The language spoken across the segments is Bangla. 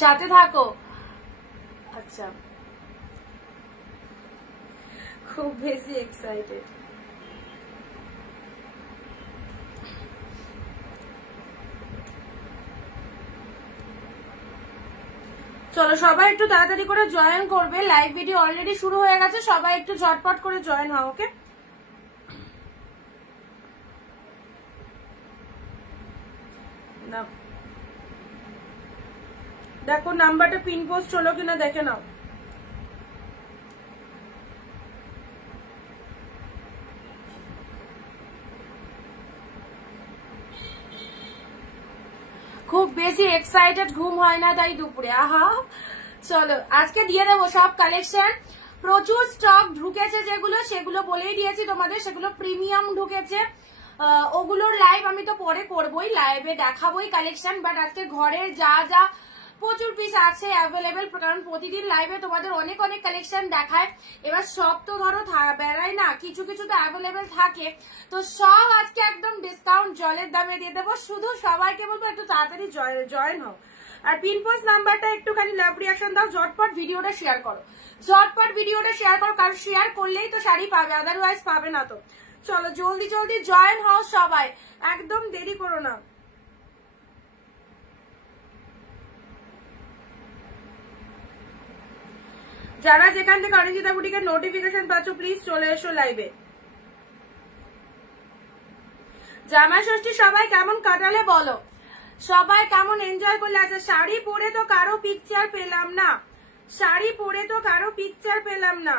সাথে থাকো। আচ্ছা, খুব বেশি এক্সাইটেড। চলো সবাই একটু তাড়াতাড়ি করে জয়েন করবে, লাইভ ভিডিও অলরেডি শুরু হয়ে গেছে, সবাই একটু ঝটপট করে জয়েন হও। ওকে, দেখো নাম্বারটা পিন পোস্ট হলো কিনা দেখে নাও। খুব বেশি এক্সাইটেড, ঘুম হয় না তাই দুপুরে। আহা, চলো আজকে দিয়ে দেবো সব কালেকশন। প্রচুর স্টক ঢুকেছে, যেগুলো সেগুলো বলেই দিয়েছি তোমাদের, সেগুলো প্রিমিয়াম ঢুকেছে। ওগুলোর লাইভ আমি তো পরে করবোই, লাইভে দেখাবোই কালেকশন। বাট আজকে ঘরের যা যা প্রচুর পিস আছে অ্যাভেলেবেল, কারণ প্রতিদিন লাইভে তোমাদের অনেক অনেক কালেকশন দেখায়। এবার সব তো ধরো বেড়ায় না, কিছু কিছু তো অ্যাভেলেবেল থাকে, তো সব আজকে একদম ডিসকাউন্ট জলের দামে দিয়ে দেবো। শুধু সবাইকে বলবো একটু তাড়াতাড়ি জয়েন হও। আর পিন পোস্ট নাম্বারটা একটুখানি লাভ রিয়াকশন দাও, ঝটপট ভিডিওটা শেয়ার করো, ঝটপট ভিডিওটা শেয়ার করো, কারণ শেয়ার করলেই তো শাড়ি পাবে, আদারওয়াইজ পাবে না। তো চলো জলদি জলদি জয়েন হও সবাই, একদম দেরি করো না। যারা যেখান থেকে অনিন্দিতা বুটিকের নোটিফিকেশন পাচ্ছ প্লিজ চলে এসো লাইভে। জামাই ষষ্ঠী সবাই কেমন কাটালে বলো, সবাই কেমন এনজয় করলে? আচ্ছা, শাড়ি পরে তো কারো পিকচার পেলাম না, শাড়ি পরে তো কারো পিকচার পেলাম না।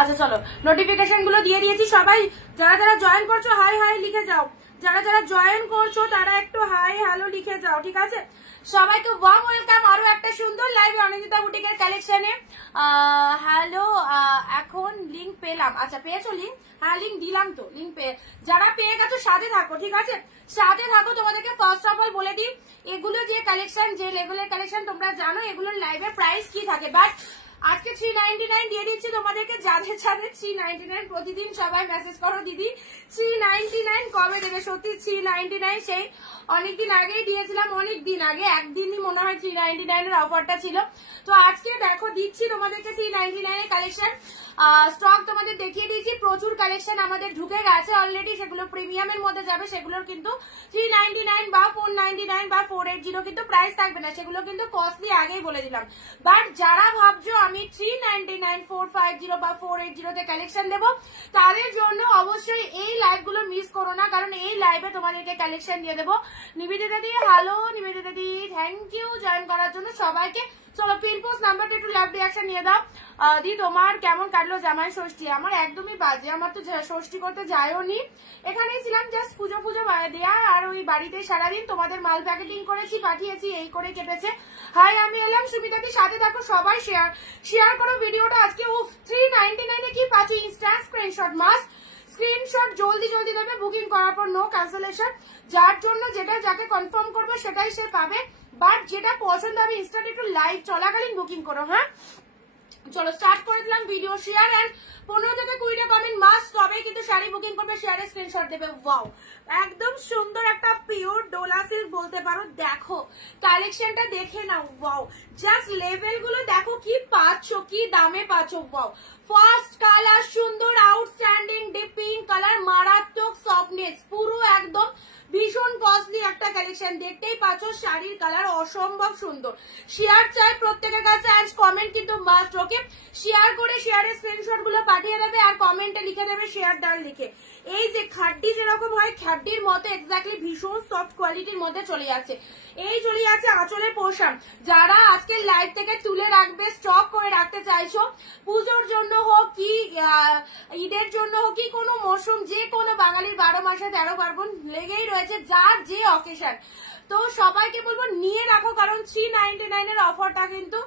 আচ্ছা চলো, নোটিফিকেশন গুলো দিয়ে দিয়েছি, সবাই যারা যারা জয়েন করছো হাই হাই লিখে যাও, যারা যারা জয়েন করছো তারা একটু হাই হ্যালো লিখে যাও, ঠিক আছে? সবাইকে ওয়ার্ম ওয়েলকাম আরো একটা সুন্দর লাইভে অনিন্দিতা বুটিকের কালেকশনে। হ্যালো, এখন লিংক পেলাম। আচ্ছা পেয়েছো লিংক? হ্যাঁ লিংক দিলাম তো, লিংক পেয়ে যারা পেয়ে গেছো সাথে থাকো, ঠিক আছে? সাথে থাকো। তোমাদেরকে ফার্স্ট অফ অল বলে দিই, এগুলো যে কালেকশন, যে লেভেলের কালেকশন তোমরা জানো, এগুলোর লাইভের প্রাইস কি থাকে, বাট আজকে 399 দিয়ে দিচ্ছি তোমাদেরকে। যাদের যাদের 399 প্রতিদিন সবাই মেসেজ করো দিদি 399 কবে দেবে, সত্যি 399 সেই অনেকদিন আগেই দিয়েছিলাম, অনেক দিন আগে, একদিনই মনে হয় 399 এর অফারটা ছিল। তো আজকে দেখো দিচ্ছি তোমাদেরকে 399 এর কালেকশন। স্টক তোমাদের দেখিয়ে দিয়েছি, প্রচুর কালেকশন আমাদের ঢুকে গেছে অলরেডি, সেগুলো প্রিমিয়ামের মধ্যে যাবে, সেগুলোর কিন্তু 399 বা 499 বা 480 কিন্তু প্রাইস থাকবে না, সেগুলো কিন্তু কস্টলি আগেই বলে দিলাম। বাট যারা ভাবছো আমি 399, 450 বা 480 তে কালেকশন দেবো, তাদের জন্য অবশ্যই এই লাইভ গুলো মিস করো না, কারণ এই লাইভে তোমাদেরকে কালেকশন দিয়ে দেবো। নিবেদিতা দি হ্যালো, নিবেদিতা দি থ্যাংক ইউ জয়েন করার জন্য সবাইকে। চলো পিন পোস্ট নাম্বারটা একটু লাইভ রিঅ্যাকশন নিয়ে দাও। দি তোমার কেমন কাটলো জামাই ষষ্ঠী? আমার একদমই বাজে, আমার তো ষষ্ঠী করতে যায়ও নি, এখানেই ছিলাম জাস্ট পুজো পুজো দেয়া, আর ওই বাড়িতে সারাদিন তোমাদের মাল প্যাকেটিং করেছি, পাঠিয়েছি, এই করে কেটেছে। হাই আমি এলাম, সুবিধাদের সাথে থাকো, সবাই শেয়ার করো ভিডিওটা আজকে। 399 এ কি পাচ্ছ? ইনস্ট্যান্ট স্ক্রিনশট, মাস্ট স্ক্রিনশট জলদি জলদি দেবে, বুকিং করার পর নো ক্যান্সেলেশন। যার জন্য যেটা যাকে কনফার্ম করবে সেটাই সে পাবে, বাট যেটা পছন্দ হবে ইনস্ট্যান্ট একটু লাইভ চলাকালীন বুকিং করো। হ্যাঁ চলো স্টার্ট করে দিলাম ভিডিও শেয়ার, এন্ড 15 থেকে 20টা কমেন্ট মাস্ট, তবেই কিন্তু শাড়ি বুকিং করবে, শেয়ারে স্ক্রিনশট দেবে। ওয়াও, একদম সুন্দর একটা পিওর ডোলা সিল্ক বলতে পারো। দেখো কালেকশনটা দেখে নাও, ওয়াও, জাস্ট লেভেল গুলো দেখো কি পাচ্ছ, কি দামে পাচ্ছ। ওয়াও, ফার্স্ট কালার সুন্দর, আউটস্ট্যান্ডিং ডিপ পিঙ্ক কালার, মারাত্মক সফটনেস, পুরো একদম ভীষণ কস্টলি একটা কালেকশন। দেখতেই পাচ্ছ শাড়ির কালার অসম্ভব সুন্দর। শেয়ার চাই প্রত্যেকের কাছে, অ্যান্ড কমেন্ট কিন্তু মাস্ট। ওকে, শেয়ার করে শেয়ারের স্ক্রিনশট গুলো পাঠিয়ে দেবে, আর কমেন্টে লিখে দেবে শেয়ার ডান লিখে। এই যে খাড্ডি যেরকম হয় খাড্ডির মতো এক্স্যাক্টলি ভীষণ সফট কোয়ালিটির মধ্যে চলে যাচ্ছে। এই চলে যাচ্ছে আঁচলের পোর্শন। যারা আজকে লাইভ থেকে তুলে রাখবে, স্টক করে রাখতে চাই চাইছো, পুজোর জন্য হোক কি ঈদের জন্য হোক কি কোনো মৌসুম, যে কোনো বাঙালির 12 মাসে 13 পার্বণ লেগেই রয়েছে, যার যে অকেশন। তো সবাইকে বলবো নিয়ে রাখো, কারণ 399 এর অফারটা কিন্তু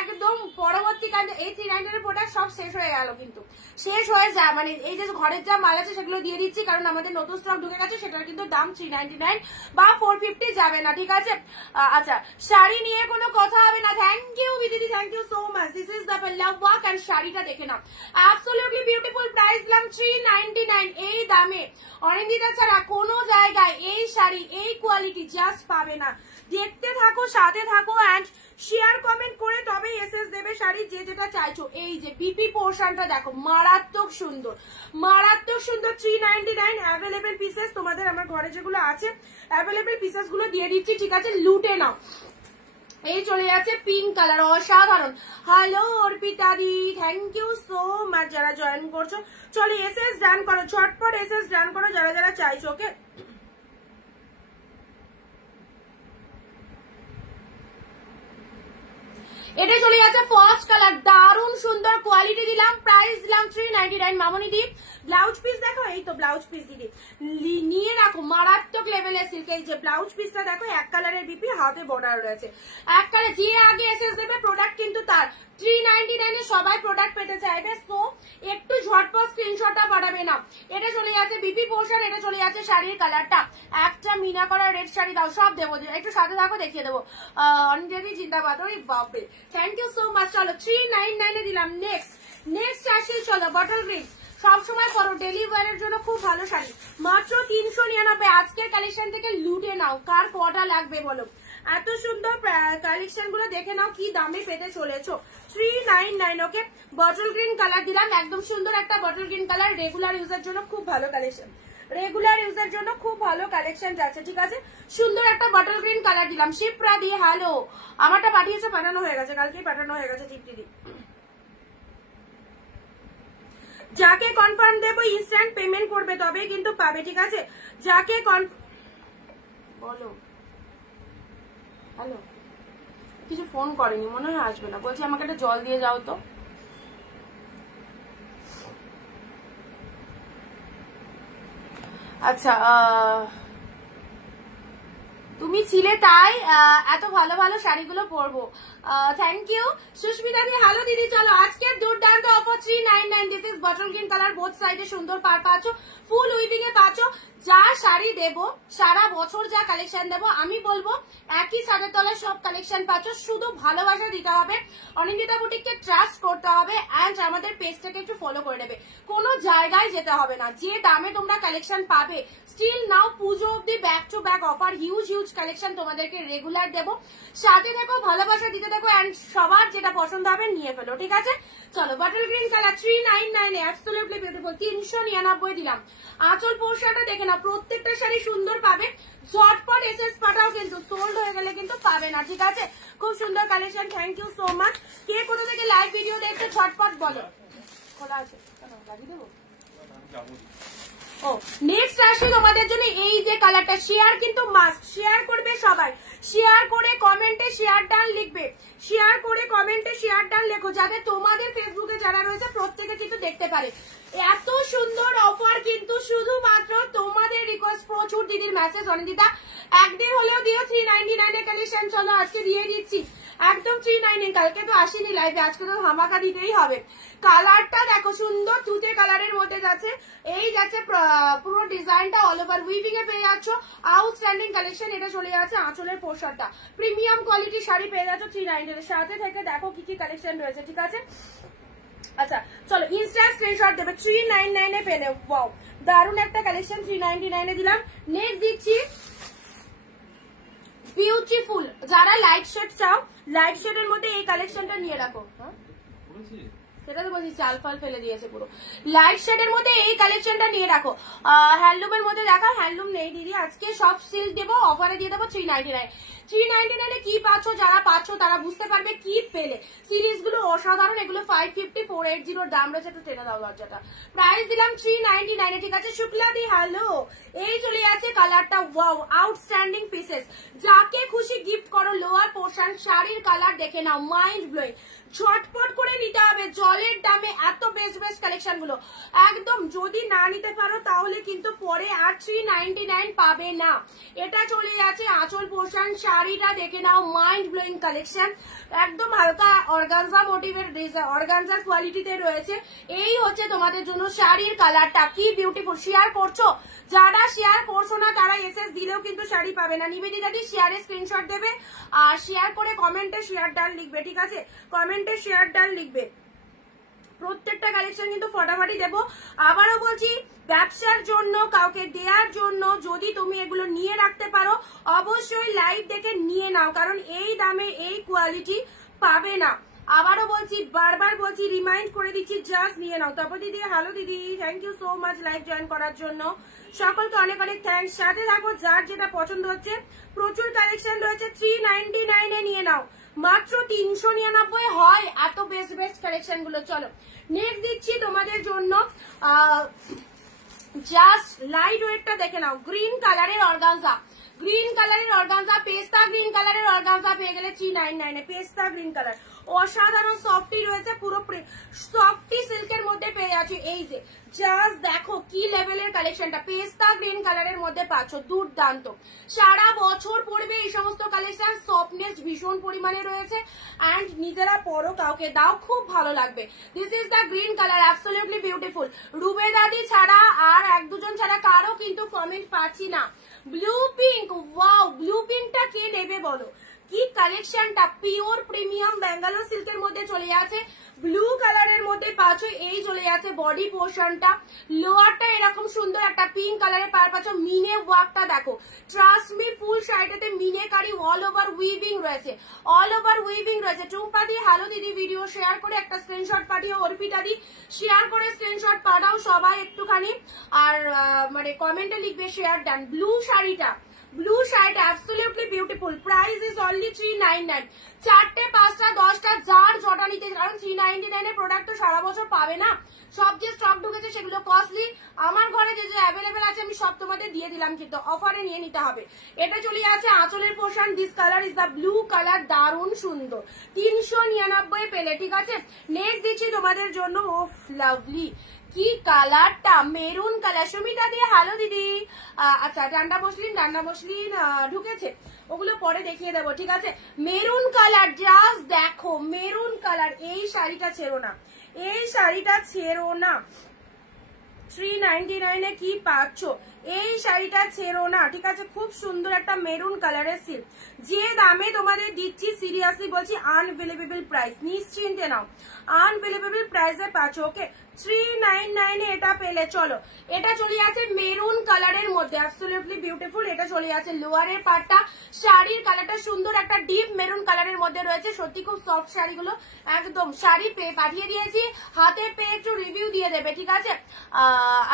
একদম পরবর্তীকালে এই 399 এর প্রোডাক্ট সব শেষ হয়ে গেল, কিন্তু শেষ হয়ে যায়, মানে এই যে ঘরের যা মাল আছে সেগুলো দিয়ে দিচ্ছি, কারণ আমাদের নতুন স্টক ঢুকে গেছে, সেটার কিন্তু দাম 399 বা 450 যাবে না, ঠিক আছে। আচ্ছা, শাড়ি নিয়ে কোনো কথা হবে না। থ্যাংক ইউ বিদিদি, thank you so much. This is the love work and শাড়িটা দেখে নাও, অ্যাবসলিউটলি বিউটিফুল। প্রাইস দিলাম 399। এই দামে অরিন্দিতা ছাড়া কোনো জায়গায় এই শাড়ি এই কোয়ালিটি জাস্ট পাবে না। দেখতে থাকো, সাথে থাকো এন্ড শেয়ার কমেন্ট করে তবেই এসএস দেবে শাড়ি যে যেটা চাইছো। এই যে বিপি পোর্শনটা দেখো, মারাত্মক সুন্দর, মারাত্মক সুন্দর। 399 অ্যাভেলেবেল পিসেস তোমাদের আমার ঘরে যেগুলো আছে অ্যাভেলেবেল পিসেস গুলো দিয়ে দিচ্ছি, ঠিক আছে, লুটে নাও। এই চলে যাচ্ছে পিঙ্ক কালার, অসাধারণ। Hello Arpita di, thank you so much যারা জয়েন করছো। চলো এসএস ডান করো, ঝটপট এসএস ডান করো যারা যারা চাইছো, ওকে। এটা চলে যাচ্ছে ফার্স্ট কালার, দারুণ সুন্দর কোয়ালিটি দিলাম, প্রাইস দিলাম 399। মামনি দি ব্লাউজ পিস দেখো, এই তো ব্লাউজ পিস দিদি নিয়ে রাখো, মারাত্মক লেভেলের সিল্ক। এই যে ব্লাউজ পিসটা দেখো, এক কালারের বিপি, হাতে বর্ডার রয়েছে, এক কালার। যে আগে এসএস দেবে প্রোডাক্ট কিন্তু তার। 399 এ সবাই প্রোডাক্ট পেতে চাইবে, সো একটু ঝটপট স্ক্রিনশটটা পাঠাবে না। এটা চলে যাচ্ছে বিপি পোর্শন, এটা চলে যাচ্ছে শাড়ির কালারটা, একটা মিনা করা রেড শাড়ি দাও, সব দেবো, একটু সাথে থাকো দেখিয়ে দেবো। অনিন্দি জিন্দাবাদ, ওই বাপরে, থ্যাংক ইউ সো মাচ। চলো 399 এ দিলাম। নেক্সট আসি, চলো বটল গ্রিন, সবসময় পরো, ডেলি ওয়ারের জন্য খুব ভালো শাড়ি, মাত্র 399। আজকের কালেকশন থেকে লুটে নাও, কার কটা লাগবে বলো। এত সুন্দর কালেকশন গুলো দেখে নাও, কি দামে পেতে চলেছো। 399, ওকে। বটল গ্রিন কালার দিলাম, একদম সুন্দর একটা বটল গ্রিন কালার, রেগুলার ইউজের জন্য খুব ভালো কালেকশন, রেগুলার ইউজের জন্য খুব ভালো কালেকশন যাচ্ছে, ঠিক আছে। সুন্দর একটা বটল গ্রিন কালার দিলাম। শিপ্রা দি হ্যালো, আমারটা পাঠিয়েছো, পাঠানো হয়ে গেছে, কালকেই পাঠানো হয়ে গেছে চিপটি দি। যাকে কনফার্ম দেবো ইনস্ট্যান্ট পেমেন্ট করবে তবেই কিন্তু পাবে, ঠিক আছে। যাকে বলো হ্যালো, কিছু ফোন করেনি মনে হয়, আসবে না, বলছি আমাকে একটা জল দিয়ে যাও তো। আচ্ছা, তুমি ছিলে তাই এত ভালো ভালো শাড়িগুলো পরবো, thank you. Sushmita di hello দিদি, চলো আজকে দুর্দান্ত offer 399। This is bottle green colour, both সাইডে সুন্দর পার পাচ্ছ, ফুল উইভিং এ পাচ্ছ। যা শাড়ি দেবো সারা বছর, যা কালেকশন দেবো, আমি বলবো একই ছাদের তলায় সব কালেকশন পাচ্ছ, শুধু ভালোবাসা দিতে হবে, অনিন্দিতা বুটিককে ট্রাস্ট করতে হবে এন্ড আমাদের পেজটাকে একটু ফলো করে নেবে, কোনো জায়গায় যেতে হবে না। যে দামে তোমরা কালেকশন পাবে স্টিল নাও, পুজো অব্দি back to back offer, huge huge collection তোমাদেরকে রেগুলার দেবো, সাথে দেখো ভালোবাসা দিতে দেখো এন্ড সবার যেটা পছন্দ হবে নিয়ে ফেলো, ঠিক আছে। চলো বটল গ্রিন কালার 399 এ অ্যাবসলিউটলি বিউটিফুল, 399 দিলাম। আঁচল পোর্শনটা দেখে নাও, প্রত্যেকটা শাড়ি সুন্দর পাবে, ঝটপট এসএস পাঠাও, কিন্তু সোল্ড হয়ে গেলে কিন্তু পাবে না, ঠিক আছে। খুব সুন্দর collection, thank you so much. কে কোথা থেকে লাইভ ভিডিও দেখতে ঝটপট বলো, খোলা আছে, লাগিয়ে দেবো। ও নেক্সট আসি তোমাদের জন্য, এই যে কালারটা, শেয়ার কিন্তু মাস্ট, শেয়ার করবে সবাই, শেয়ার করে কমেন্টে শেয়ার ডান লিখবে, শেয়ার করে কমেন্টে শেয়ার ডান লেখো, যাতে তোমাদের ফেসবুকে যারা রয়েছে প্রত্যেকে কিন্তু দেখতে পারে। এত সুন্দর অফার কিন্তু শুধুমাত্র তোমাদের রিকোয়েস্ট, প্রচুর দিদির মেসেজ, অনিন্দিতা একদিন হলেও দিও 399 এর কালেকশন, চলো আজকে দিয়ে দিচ্ছি একদম 399। কালকে তো আসিনি লাইভে, আজকে তো ধামাকা দিতেই হবে। কালারটা দেখো, সুন্দর তুতে কালারের মধ্যে যাচ্ছে, এই যাচ্ছে পুরো ডিজাইনটা অল ওভার উইভিং এ পেয়ে যাচ্ছ, আউটস্ট্যান্ডিং কালেকশন। এটা চলে যাচ্ছে আঁচলের পোশাকটা, প্রিমিয়াম কোয়ালিটি শাড়ি পেয়ে যাচ্ছ 399 এর সাথে। থেকে দেখো কি কি কালেকশন রয়েছে, ঠিক আছে। আচ্ছা চলো ইনস্ট্যান্ট স্ক্রিনশট দেবে, 399 এ পেলে, ওয়াও দারুণ একটা কালেকশন 399 এ দিলাম। নেক্সট দিচ্ছি বিউটিফুল, যারা লাইট শেড চাও, লাইট শেডের মধ্যে এই কালেকশনটা নিয়ে রাখো। হ্যাঁ সেটা তো বলছি, চাল ফাল ফেলে দিয়েছে পুরো। লাইট শেডের মধ্যে এই কালেকশনটা নিয়ে রাখো। হ্যান্ডলুমের মধ্যে দেখা, হ্যান্ডলুম নেই দিদি, আজকে সব সিল্ক দেবো, অফারে দিয়ে দেবো 399। 399 এ কি পাচ্ছ, যারা পাচ্ছ তারা বুঝতে পারবে কি পেলে। সিরিজ গুলো অসাধারণ, এগুলো 550 480 দাম রয়েছে, একটু টেনে দাও দরজাটা। প্রাইস দিলাম 399 এ, ঠিক আছে। শুক্লা দি হ্যালো, এই চলে যাচ্ছে কালারটা, ওয়াও আউটস্ট্যান্ডিং পিসেস, যাকে খুশি গিফট করো। লোয়ার পোর্শন শাড়ির কালার দেখে নাও, মাইন্ড ব্লোয়িং, ঝটপট করে নিতে হবে। কালেকশন গুলো একদম, যদি না নিতে পারো তাহলে কিন্তু পরে আর 399 পাবে না। এটা চলে যাচ্ছে আঁচল পোর্শন, শাড়িটা দেখে নাও, মাইন্ড ব্লোয়িং কালেকশন, একদম হালকা অর্গানজা মোটিভের, অর্গানজার কোয়ালিটিতে রয়েছে। এই হচ্ছে তোমাদের জন্য শাড়ির কালারটা, কি বিউটিফুল। শেয়ার করছো, যারা শেয়ার করছো না তারা এসএস দিলেও কিন্তু শাড়ি পাবে না। নিবেদিতা দি শেয়ারে স্ক্রিনশট দেবে আর শেয়ার করে কমেন্টে শেয়ার ডান লিখবে, ঠিক আছে? কমেন্টে শেয়ার ডান লিখবে। প্রত্যেকটা কালেকশন কিন্তু ফটাফটি দেবো। আবারও বলছি, ব্যবসার জন্য, কাউকে দেওয়ার জন্য যদি তুমি এগুলো নিয়ে রাখতে পারো অবশ্যই লাইভ দেখে নিয়ে নাও, কারণ এই দামে এই কোয়ালিটি পাবে না। আবারও বলছি, বারবার বলছি, রিমাইন্ড করে দিচ্ছি, জাস্ট নিয়ে নাও। তারপর দিদি, হ্যালো দিদি, thank you so much live join করার জন্য, সকলকে অনেক অনেক থ্যাংকস। সাথে থাকো, যার যেটা পছন্দ হচ্ছে, প্রচুর কালেকশন রয়েছে। 399 এ নিয়ে নাও, মাত্র 399 হয় এত বেস্ট বেস্ট কালেকশন গুলো। চলো নেক্সট দিচ্ছি তোমাদের জন্য, জাস্ট লাইট ওয়েটটা দেখে নাও, গ্রিন কালারের অর্গানজা, গ্রিন কালারের অর্গানজা, পেস্তা গ্রিন কালারের অর্গানজা পেয়ে গেলে 399 এ। পেস্তা গ্রিন কালার অসাধারণ সফটি রয়েছে, পুরো সফটি সিল্কের মধ্যে পেয়ে যাচ্ছে। এই যে জাস্ট দেখো কি লেভেলের কালেকশনটা, পেস্তা গ্রিন কালারের মধ্যে পাচ্ছ, দুর্দান্ত। সারা বছর পড়বে এই সমস্ত কালেকশন, সফটনেস ভীষণ পরিমাণে রয়েছে, অ্যান্ড নিজেরা পরো, কাউকে দাও, খুব ভালো লাগবে। This is the green colour, absolutely beautiful. রুবেদাদি ছাড়া আর এক দুজন ছাড়া কারো কিন্তু কমেন্ট পাচ্ছি না। ব্লু পিঙ্ক, ওয়াও, ব্লু পিঙ্কটা কে নেবে বলো? কি কালেকশনটা, পিওর প্রিমিয়াম ব্যাঙ্গালোর সিল্কের মধ্যে চলে যাচ্ছে, ব্লু কালারের মধ্যে পাচ্ছ। এই চলে যাচ্ছে বডি পোর্শনটা, লোয়ারটা এরকম সুন্দর একটা পিঙ্ক কালারের পার পাচ্ছ। মিনে ওয়ার্কটা দেখো, ট্রাস্ট মি, ফুল শাড়িটাতে মিনে কারি অল ওভার উইভিং রয়েছে, অল ওভার উইভিং রয়েছে। টুম্পা দি, হ্যালো দিদি, ভিডিও শেয়ার করে একটা স্ক্রিনশট পাঠিও। অর্পিতা দি, শেয়ার করে স্ক্রিনশট পাঠাও সবাই একটুখানি, আর মানে কমেন্টে লিখবে শেয়ার ডান। ব্লু শাড়িটা, ব্লু শাড়িটা absolutely beautiful, price is only 399। 4টে 5টা 10টা যার জটা নিতে, কারণ 399 এর প্রোডাক্ট তো সারা বছর পাবে না, সব যে স্টক ঢুকেছে সেগুলো কস্টলি। আমার ঘরে যে যে অ্যাভেলেবেল আছে আমি সব তোমাদের দিয়ে দিলাম, কিন্তু অফারে নিয়ে নিতে হবে। এটা চলে যাচ্ছে আঁচলের portion, this colour is the blue colour, দারুণ সুন্দর, 399 পেলে, ঠিক আছে? নেক্সট দিচ্ছি তোমাদের জন্য, ওফ লাভলি, কি কালারটা, মেরুন কালার। সুমিতা দিয়ে হ্যালো দিদি, আচ্ছা ডান্ডা বসলিন ঢুকেছে, ওগুলো পরে দেখিয়ে দেবো, ঠিক আছে? মেরুন কালার, জাস্ট দেখো মেরুন কালার, এই শাড়িটা ছেড়ো না, এই শাড়িটা ছেড়ো না। 399 এ কি পাচ্ছ, এই শাড়িটা ছেড়ো না, ঠিক আছে? খুব সুন্দর একটা মেরুন কালারের সিল্ক, যে দামে তোমাদের দিচ্ছি সিরিয়াসলি বলছি আনবিলিভেবল প্রাইস, নিশ্চিন্তে নাও, আনবিলিভেবল প্রাইসে পাচ্ছ। ওকে, 399 এ এটা পেলে। চলো এটা চলে যাচ্ছে মেরুন কালারের মধ্যে, অ্যাবসলিউটলি বিউটিফুল। এটা চলে যাচ্ছে লোয়ারের পার্টটা, শাড়ির কালারটা সুন্দর একটা ডিপ মেরুন কালারের মধ্যে রয়েছে, সত্যি খুব সফট শাড়িগুলো, একদম। শাড়ি পেয়ে পাঠিয়ে দিয়েছি, হাতে পেয়ে একটু রিভিউ দিয়ে দেবে, ঠিক আছে?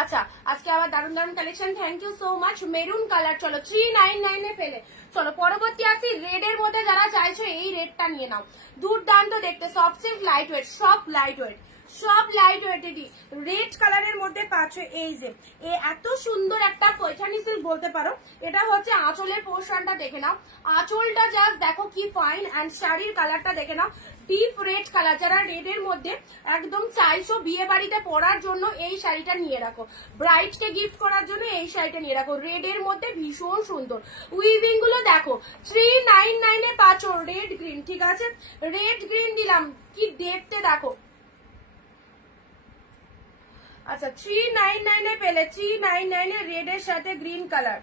আচ্ছা, আজকে আবার দারুণ দারুণ collection, thank you so much. Maroon colour চলো 399 এ পেলে। চলো পরবর্তী আসি, রেড এর মধ্যে যারা চাইছো এই রেডটা নিয়ে নাও, দুর্দান্ত দেখতে, সফট সিল্ক, লাইট ওয়েট, সব লাইট ওয়েট, সব লাইট ওয়েটেডই। রেড কালারের মধ্যে পাচ্ছ এই যে এত সুন্দর একটা পৈঠানি সিল্ক বলতে পারো। এটা হচ্ছে আঁচলের পোর্শনটা দেখে নাও, আঁচলটা জাস্ট দেখো কি ফাইন, অ্যান্ড শাড়ির কালারটা দেখে নাও, ডিপ রেড কালার। যারা রেড এর মধ্যে একদম চাইছো বিয়ে বাড়িতে পরার জন্য এই শাড়িটা নিয়ে রাখো, ব্রাইড কে গিফট করার জন্য এই শাড়িটা নিয়ে রাখো, রেড এর মধ্যে ভীষণ সুন্দর। উইভিং গুলো দেখো, 399 এ পাচ্ছ রেড গ্রিন, ঠিক আছে? রেড গ্রিন দিলাম, কি দেখতে দেখো। আচ্ছা 399 এ পেলে, 399 এ রেড এর সাথে গ্রিন কালার।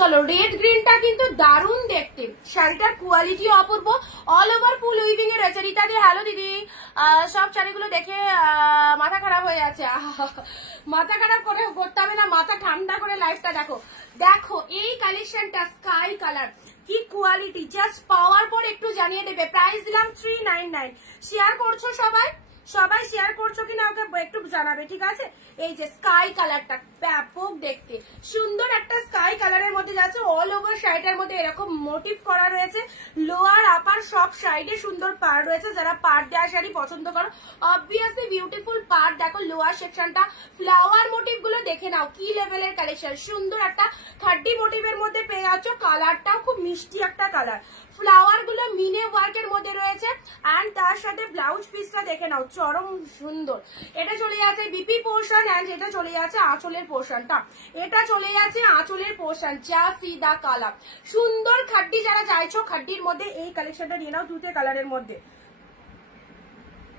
চলো রেড গ্রিনটা কিন্তু দারুণ দেখতে, শাড়িটার কোয়ালিটি অপূর্ব, অল ওভার ফুল উইভিং এ রয়েছে। রীতা দি হ্যালো দিদি, সব শাড়িগুলো দেখে মাথা খারাপ হয়ে যাচ্ছে, মাথা খারাপ করে করতে হবে না, মাথা ঠান্ডা করে লাইফটা দেখো। দেখো এই কালেকশনটা স্কাই কালার, কি কোয়ালিটি, জাস্ট পাওয়ার পর একটু জানিয়ে দেবে। প্রাইস দিলাম 399। শেয়ার করছো সবাই, সবাই শেয়ার করছো কিনা ওকে একটু জানাবে, ঠিক আছে? এই যে স্কাই কালারটা ব্যাপক দেখতে সুন্দর একটা স্কাই কালারের মধ্যে যাচ্ছে। অল ওভার শাড়িটার মধ্যে এরকম মোটিভ করা রয়েছে, লোয়ার আপার সব সাইডে সুন্দর পাড় রয়েছে। যারা পাড় দেওয়া শাড়ি পছন্দ করো, অবভিয়াসলি বিউটিফুল পাড়। দেখো লোয়ার সেকশনটা, ফ্লাওয়ার মোটিভ গুলো দেখে নাও, কি লেভেলের কালেকশন। সুন্দর একটা খাড্ডি মোটিভের মধ্যে পেয়ে যাচ্ছ, কালারটাও খুব মিষ্টি একটা কালার। ফ্লাওয়ার গুলো মিনে ওয়ার্কের মধ্যে রয়েছে এন্ড তার সাথে ব্লাউজ পিসটা দেখে নাও, চরম সুন্দর। এটা চলে যাচ্ছে বিপি পোর্শন এন্ড এটা চলে যাচ্ছে আঁচলের পোর্শনটা, এটা চলে যাচ্ছে আঁচলের পোর্শন। যা সিদা কালার, সুন্দর খাড্ডি যারা চাইছো খাড্ডির মধ্যে এই কালেকশনটা নিয়ে নাও, দুটো কালারের মধ্যে।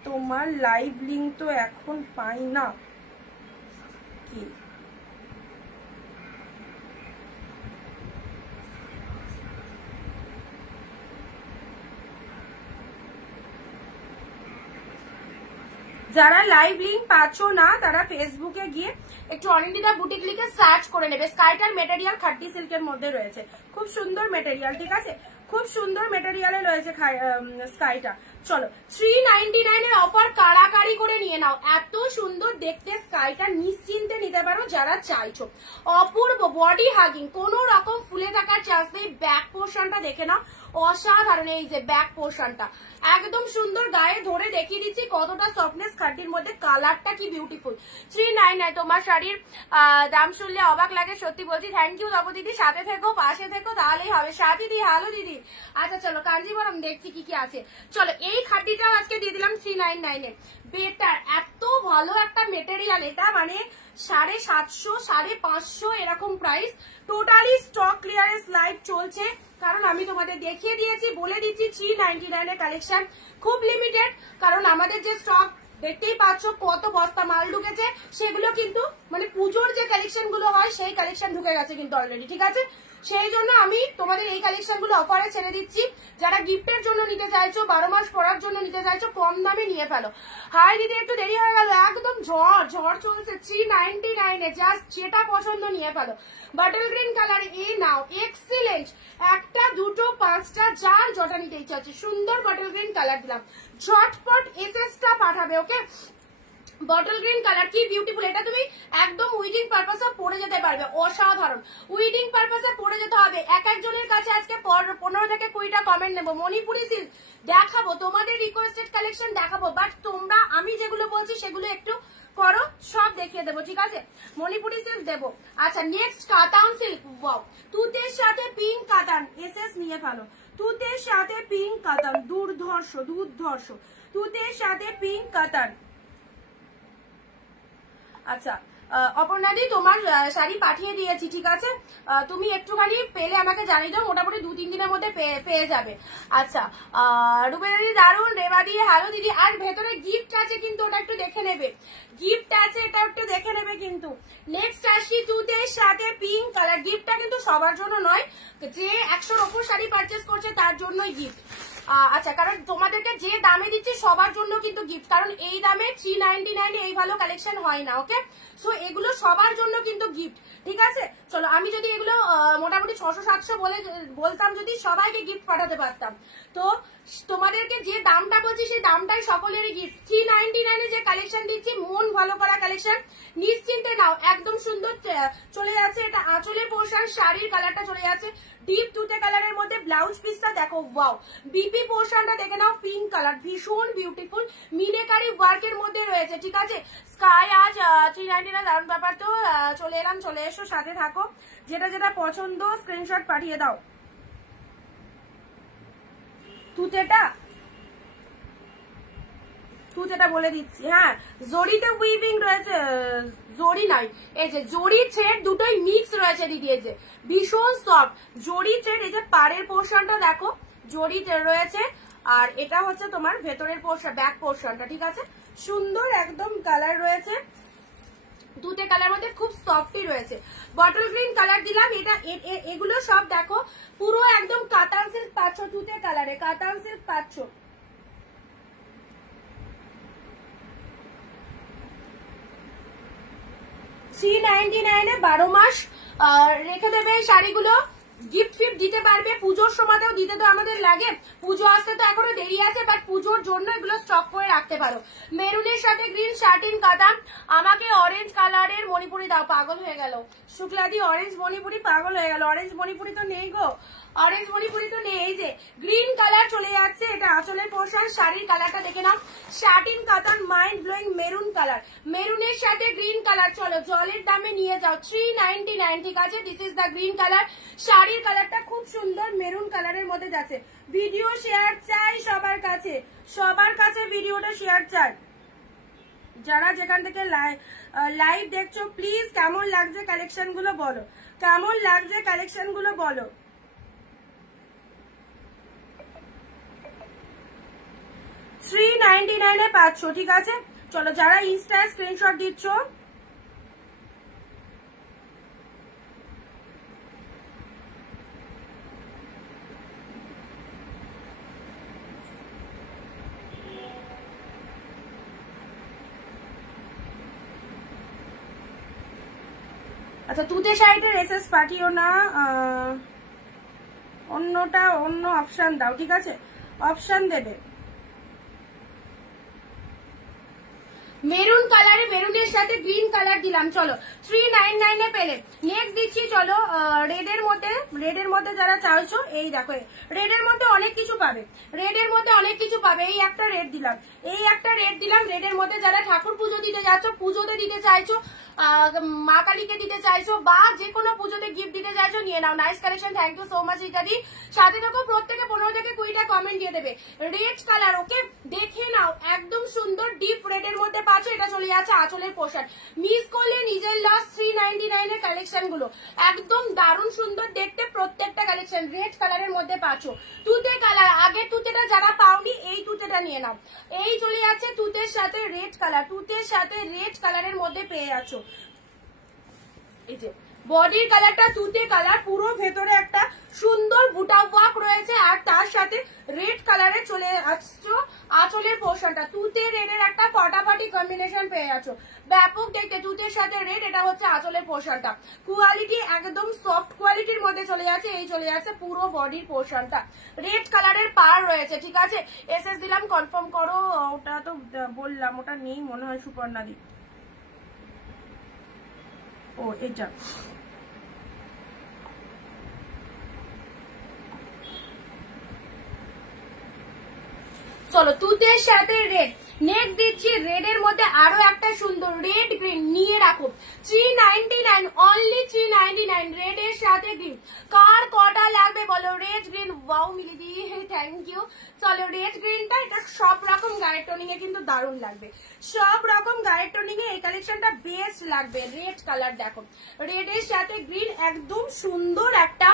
তোমার লাইভ লিংক তো এখন পাই না কি? যারা লাইভ লিংক পাচ্ছ না তারা ফেসবুকে গিয়ে একটু অনিন্দিতা বুটিক লিখে সার্চ করে নেবে। স্কাইটার মেটেরিয়াল খাড্ডি সিল্কের মধ্যে রয়েছে, খুব সুন্দর মেটেরিয়াল, ঠিক আছে, খুব সুন্দর মেটেরিয়ালে রয়েছে স্কাইটা। চলো 399 এর অফার কাড়াকাড়ি করে নিয়ে নাও। এত সুন্দর দেখতে স্কাইটা নিশ্চিন্তে নিতে পারো যারা চাইছো। অপূর্ব বডি হাগিং, কোন রকম ফুলে থাকার চান্স নেই। ব্যাক পোর্শনটা দেখে নাও, অসাধারণ। এই যে ব্যাক পোর্শনটা একদম সুন্দর, গায়ে ধরে দেখিয়ে দিচ্ছি কতটা সফটনেস খাড্ডির মধ্যে। কালারটা কি বিউটিফুল। 399 তোমার শাড়ির দাম শুনলে অবাক লাগে, সত্যি বলছি। থ্যাংক ইউ তপু দিদি, সাথে থেকো, পাশে থেকো, তাহলেই হবে। সাথী দি, হ্যালো দিদি। আচ্ছা চলো কাঞ্জিবরম দেখছি কি কি আছে। চলো এই খাড্ডিটাও আজকে দিয়ে দিলাম 399 এ। বেটার, এত ভালো একটা মেটেরিয়াল, এটা মানে 750 550 এরকম price. Totally stock clearance live চলছে, কারণ আমি তোমাদের দেখিয়ে দিয়েছি, বলে দিচ্ছি 399 এর কালেকশন খুব লিমিটেড। কারণ আমাদের যে স্টক দেখতেই পাচ্ছ কত বস্তা মাল ঢুকেছে, সেগুলো কিন্তু মানে পুজোর যে কালেকশন গুলো হয় সেই কালেকশন ঢুকে গেছে কিন্তু অলরেডি, ঠিক আছে। সেই জন্য আমি তোমাদের এই কালেকশন গুলো অফারে ছেড়ে দিচ্ছি। যারা গিফটের জন্য নিতে চাইছো, 12 মাস পরার জন্য নিতে চাইছো, কম দামে নিয়ে ফেলো। হাই দিদি একটু দেরি হয়ে গেল, একদম ঝড় চলছে 399 এ। জাস্ট যেটা পছন্দ নিয়ে ফেলো। বাটল গ্রিন কালার এই নাও, এক্সিলেন্ট। একটা দুটো পাঁচটা, যার জটা নিতে ইচ্ছা হচ্ছে, সুন্দর বটল গ্রিন কালার দিলাম। ঝটপট এসএসটা পাঠাবে, ওকে। বটল গ্রিন কালার কি বিউটিফুল। এটা তুমি একদম উইডিং পারপাসে পরে যেতে পারবে, অসাধারণ। উইডিং পারপাসে পরে যেতে হবে। এক একজনের কাছে আজকে 15 থেকে 20টা কমেন্ট নেবো। মণিপুরি সিল্ক দেখাবো, তোমাদের রিকোয়েস্টেড কালেকশন দেখাবো, বাট তোমরা আমি যেগুলো বলছি সেগুলো একটু করো, সব দেখিয়ে দেবো, ঠিক আছে। মণিপুরি সিল্ক দেবো। আচ্ছা নেক্সট কাতান সিল্ক। ওয়াও, তুতের সাথে পিঙ্ক কাতান, এসএস নিয়ে ফেলো। তুতের সাথে পিঙ্ক কাতান, দুর্ধর্ষ দুর্ধর্ষ। তুতের সাথে পিঙ্ক কাতান। আচ্ছা অপর্ণাদি তোমার শাড়ি পাঠিয়ে দিয়েছি, ঠিক আছে। তুমি একটুখানি পেলে আমাকে জানিয়ে দাও, মোটামুটি 2-3 দিনের মধ্যে পেয়ে যাবে। আচ্ছা রুবে দিদি দারুন, রেবা দিয়ে হ্যালো দিদি। আর ভেতরে গিফট আছে কিন্তু, ওটা একটু দেখে নেবে। গিফট আছে, এটা একটু দেখে নেবে কিন্তু। নেক্সট আসি তুতের সাথে পিঙ্ক কালার। গিফটটা কিন্তু সবার জন্য নয়, যে 100-র ওপর শাড়ি পারচেস করছে তার জন্যই গিফট। আচ্ছা কারণ তোমাদেরকে যে দামে দিচ্ছি সবার জন্য কিন্তু গিফট, কারণ এই দামে 399 এই ভালো কালেকশন হয় না, ওকে। সো এগুলো সবার জন্য কিন্তু গিফট, ঠিক আছে। চলো আমি যদি এগুলো মোটামুটি 600-700 বলতাম, যদি সবাইকে গিফট পাঠাতে পারতাম, তো তোমাদেরকে যে দামটা বলছি সেই দামটাই সকলেরই গিফট। 399 যে কালেকশন দিচ্ছি, মন ভালো করা কালেকশন, নিশ্চিন্তে নাও। একদম সুন্দর চলে যাচ্ছে, এটা আঁচলের পোর্শন, শাড়ির কালারটা চলে যাচ্ছে ডিপ তুতে কালারের মধ্যে। ব্লাউজ পিসটা দেখো, ওয়াও। বিপি পোর্শনটা দেখে নাও, পিঙ্ক কালার, ভীষণ বিউটিফুল, মিনেকারি ওয়ার্কের মধ্যে রয়েছে, ঠিক আছে। স্কাই আজ 399 দারুণ ব্যাপার। তো চলে এলাম, চলে এসো, সাথে থাকো। যেটা যেটা পছন্দ স্ক্রিনশট পাঠিয়ে দাও। তুতেটা বলে দিচ্ছি, হ্যাঁ জরিতে উইভিং রয়েছে, জরি নাই, এই যে জরি থ্রেড দুটোই মিক্স রয়েছে দিদি। এই যে ভীষণ সফট জরি থ্রেড, এই যে পাড়ের পোর্শনটা দেখো জরি রয়েছে, আর এটা হচ্ছে তোমার ভেতরের পোর্শন, ব্যাক পোর্শনটা, ঠিক আছে। সুন্দর একদম কালার রয়েছে, দুটো কালার মধ্যে খুব সফটই রয়েছে। বটল গ্রিন কালার দিলাম। এটা এগুলো সব দেখো পুরো একদম কাতান সিল্ক পাচ্ছ, তুতে কালারে কাতান সিল্ক পাচ্ছ। $399 12 মাস রেখে দেবে এই শাড়িগুলো। গিফট ফিফট দিতে পারবে, পুজোর সময়তেও দিতে তো আমাদের লাগে, পুজো আসতে তো এখনো দেরি আছে, বাট পুজোর জন্য এগুলো স্টক করে রাখতে পারো। মেরুনের সাথে গ্রিন শার্টিন কাতান, আমাকে অরেঞ্জ কালারের মণিপুরি দাও। পাগল হয়ে গেল শুক্লাদি, অরেঞ্জ মণিপুরি পাগল হয়ে গেল। অরেঞ্জ মণিপুরি তো নেই গো, অরেঞ্জ মণিপুরি তো নেই। এই যে গ্রিন কালার চলে যাচ্ছে, এটা আঁচলের পোর্শন। শাড়ির কালারটা দেখে নাও, শার্টিন কাতান মাইন্ড ব্লোয়িং মেরুন কালার, মেরুনের সাথে গ্রিন কালার। চলো জলের দামে নিয়ে যাও 399, ঠিক আছে। This is the green colour. শাড়ির কালারটা খুব সুন্দর মেরুন কালারের মধ্যে যাচ্ছে। ভিডিও শেয়ার চাই সবার কাছে, সবার কাছে ভিডিওটা শেয়ার চাই। যারা যেখান থেকে লাইভ দেখছো প্লিজ কেমন লাগছে কালেকশন গুলো বলো, কেমন লাগছে কালেকশন গুলো বলো। 399 এ পাচ্ছ, ঠিক আছে। চলো যারা ইনস্টা স্ক্রিনশট দিচ্ছ, আচ্ছা তুতে শাড়িটার এসএস পাঠিও না, অন্যটা অন্য অপশন দাও, ঠিক আছে। অপশন দেবে মেরুন কালারে, মেরুনের সাথে গ্রিন কালার দিলাম। চলো 399 এ পেলে। নেক্সট দিচ্ছি চলো রেডের মধ্যে, রেডের মধ্যে যারা চাইছো এই দেখো, রেডের মধ্যে অনেক কিছু পাবে, রেডের মধ্যে অনেক কিছু পাবে। এই একটা রেড দিলাম, এই একটা রেড দিলাম। রেডের মধ্যে যারা ঠাকুর পুজো দিতে যাচ্ছ, পুজোতে দিতে চাইছো, মা কালীকে দিতে চাইছো, বা যে কোনো পুজোতে গিফট দিতে চাইছো, নিয়ে নাও। Nice collection, thank you so much ইত্যাদি। সাথে দেখো প্রত্যেকে 15 থেকে 20টা কমেন্ট দিয়ে দেবে। রেড কালার, ওকে দেখে নাও, একদম সুন্দর ডিপ রেডের মধ্যে পাচ্ছ। এটা চলে যাচ্ছে আঁচলের পোশাক, মিস করলে নিজের লস। 399 এর কালেকশন গুলো একদম দারুণ সুন্দর দেখতে, প্রত্যেকটা কালেকশন রেড কালারের মধ্যে পাচ্ছ। তুতে কালার, আগের তুতেটা যারা পাওনি এই তুতেটা নিয়ে নাও। এই চলে যাচ্ছে তুতের সাথে রেড কালার, তুতের সাথে রেড কালারের মধ্যে পেয়ে যাচ্ছ। এই যে বডির কালারটা তুতে কালার, পুরো ভেতরে একটা সুন্দর বুটা ওয়ার্ক রয়েছে, আর তার সাথে রেড কালারে চলে আসছো আঁচলের পোর্শনটা। তুতে রেডের একটা ফটাফটি কম্বিনেশন পেয়ে যাচ্ছ, ব্যাপক দেখতে। তুতের সাথে রেড, এটা হচ্ছে আঁচলের পোর্শনটা। কোয়ালিটি একদম সফট কোয়ালিটির মধ্যে চলে যাচ্ছে। এই চলে যাচ্ছে পুরো বডির পোর্শনটা, রেড কালারের পার রয়েছে, ঠিক আছে। এসএস দিলাম, কনফার্ম করো। ওটা তো বললাম, ওটা নেই মনে হয় সুপর্ণাদি। ও এটা চলো তুতের সাথে রেড। নেক্সট দিচ্ছি রেডের মধ্যে আরো একটা সুন্দর রেড গ্রিন, নিয়ে রাখো 399, অনলি 399 রেডের সাথে গ্রিন। কার কটা লাগবে বলো? Red green, wow Mili di, thank you. চলো রেড গ্রিনটা, এটা সব রকম গায়ের টোনিং এ কিন্তু দারুণ লাগবে, সব রকম গায়ের টোনিং এ এই কালেকশনটা বেস্ট লাগবে। রেড কালার দেখো, রেডের সাথে গ্রিন, একদম সুন্দর একটা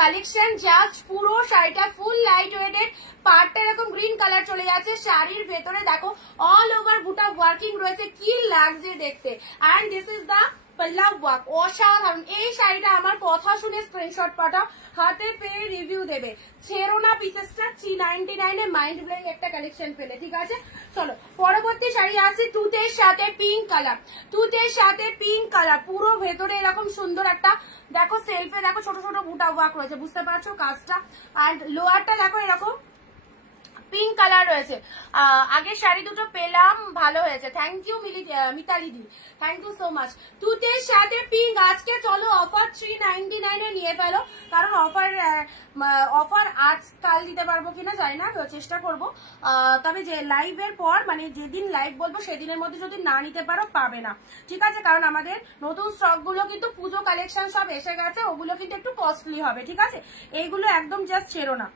কালেকশন। জাস্ট পুরো শাড়িটা ফুল লাইট ওয়েটেড, পার্টটা এরকম গ্রিন কালার চলে যাচ্ছে। শাড়ির ভেতরে দেখো অল ওভার বুটা ওয়ার্কিং রয়েছে, কি লাগছে দেখতে। এন্ড দিস ইজ দা পাল্লা ওয়ার্ক, অসাধারণ। এই শাড়িটা আমার কথা শুনে স্ক্রিনশট পাঠাও, হাতে পেয়ে রিভিউ দেবে। ছেড়ো না পিসেসটা। 399 এ মাইন্ড ব্লোয়িং একটা কালেকশন পেলে, ঠিক আছে। চলো পরবর্তী শাড়ি আছে তুতের সাথে পিঙ্ক কালার, তুতের সাথে পিঙ্ক কালার, পুরো ভেতরে এরকম সুন্দর একটা দেখো সেলফে দেখো ছোট ছোট বুটা ওয়ার্ক রয়েছে, বুঝতে পারছো কাজটা। এন্ড লোয়ারটা দেখো এরকম পিঙ্ক কালার রয়েছে। আগের শাড়ি দুটো পেলাম, ভালো হয়েছে, থ্যাংক ইউ মিতালি দি, থ্যাংক ইউ সো মাচ। তুতের সাথে পিঙ্ক। আজকে চলো অফার 399 এ নিয়ে ফেলো, কারণ অফার আজ কাল দিতে পারবো কিনা জানি না, চেষ্টা করবো। তবে যে লাইভের পর, মানে যেদিন লাইভ বলবো সেদিনের মধ্যে যদি না নিতে পারো পাবে না, ঠিক আছে। কারণ আমাদের নতুন স্টক গুলো কিন্তু পুজো কালেকশন সব এসে গেছে, ওগুলো কিন্তু একটু কস্টলি হবে, ঠিক আছে। এইগুলো একদম জাস্ট ছেড়ো না।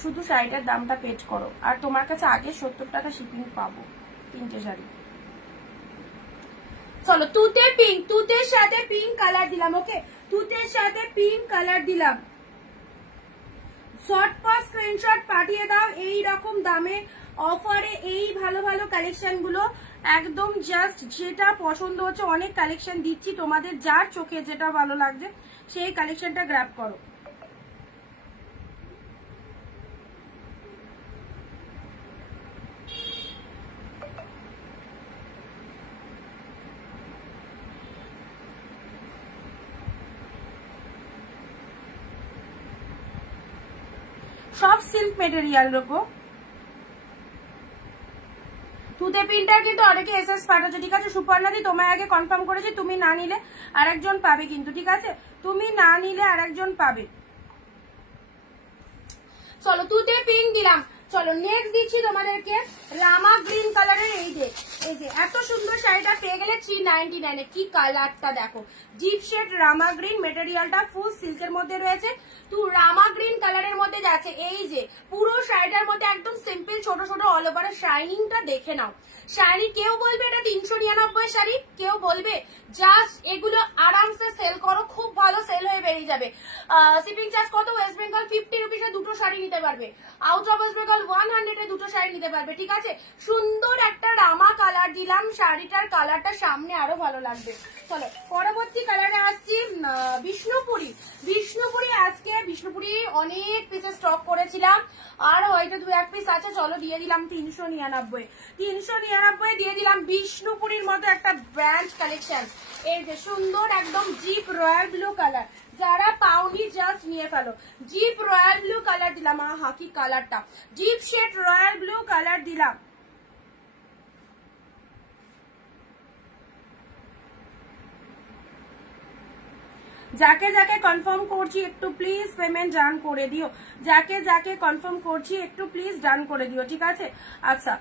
শুধু শাড়িটার দামটা পেড করো, আর তোমার কাছে আগে 70 টাকা শিপিং পাবো 3টে শাড়ি। চলো তুতে পিঙ্ক, তুতের সাথে পিঙ্ক কালার দিলাম, ওকে, তুতের সাথে পিঙ্ক কালার দিলাম। শর্টপাট স্ক্রিনশট পাঠিয়ে দাও। এই রকম দামে অফারে এই ভালো ভালো কালেকশন গুলো একদম জাস্ট যেটা পছন্দ হচ্ছে, অনেক কালেকশন দিচ্ছি তোমাদের, যার চোখে যেটা ভালো লাগছে সেই কালেকশনটা গ্র্যাব করো। সব সিল্ক মেটেরিয়াল গো। তুতে প্রিন্টার কিন্তু অনেকে এসএস পাঠাচ্ছে, ঠিক আছে। সুপর্ণাদি তোমায় আগে কনফার্ম করেছি, তুমি না নিলে আরেকজন পাবে কিন্তু, ঠিক আছে। তুমি না নিলে আরেকজন পাবে। চলো তুতে পিঙ্ক দিলাম। চলো নেক্সট দিচ্ছি তোমাদেরকে রামা গ্রিন কালারের। এই যে এত সুন্দর শাড়িটা পেয়ে গেলে 399 এ। কি কালারটা দেখো, ডিপ শেড রামা গ্রিন, মেটেরিয়ালটা ফুল সিল্কের মধ্যে রয়েছে। তো রামা গ্রিন কালারের মধ্যে যাচ্ছে। এই যে পুরো শাড়িটার মধ্যে একদম সিম্পল ছোট ছোট অল ওভার শাইনিংটা দেখে নাও। শাড়ি কেউ বলবে এটা 399 শাড়ি, কেউ বলবে জাস্ট এগুলো আরামসে সেল করো, খুব ভালো সেল হয়ে বেরিয়ে যাবে। শিপিং চার্জ কত? ওয়েস্ট বেঙ্গল 50 রুপিসে দুটো শাড়ি নিতে পারবে, আউট অফ ওয়েস্ট বেঙ্গল 100 এ দুটো শাড়ি নিতে পারবে, ঠিক আছে। সুন্দর একটা রামা কালার দিলাম, শাড়িটার কালারটা সামনে আরো ভালো লাগবে। চলো পরবর্তী কালারে আসছি বিষ্ণুপুরি। বিষ্ণুপুরি আজকে বিষ্ণুপুরি অনেক পিসে স্টক করেছিলাম, আর হয়তো 2-1 পিস আছে। চলো দিয়ে দিলাম 399 দিয়ে দিলাম বিষ্ণুপুরির মতো একটা ব্র্যান্ড কালেকশন। এই যে সুন্দর একদম জিপ রয়্যাল ব্লু কালার, যারা পাওনি জাস্ট নিয়ে ফেলো। জিপ রয়্যাল ব্লু কালার দিলাম। আহা কি কালারটা, জিপ শেড রয়্যাল ব্লু কালার দিলাম। যাকে যাকে কনফার্ম করছি একটু প্লিজ পেমেন্ট ডান করে দিও। যাকে যাকে কনফার্ম করছি একটু প্লিজ ডান করে দিও, ঠিক আছে। আচ্ছা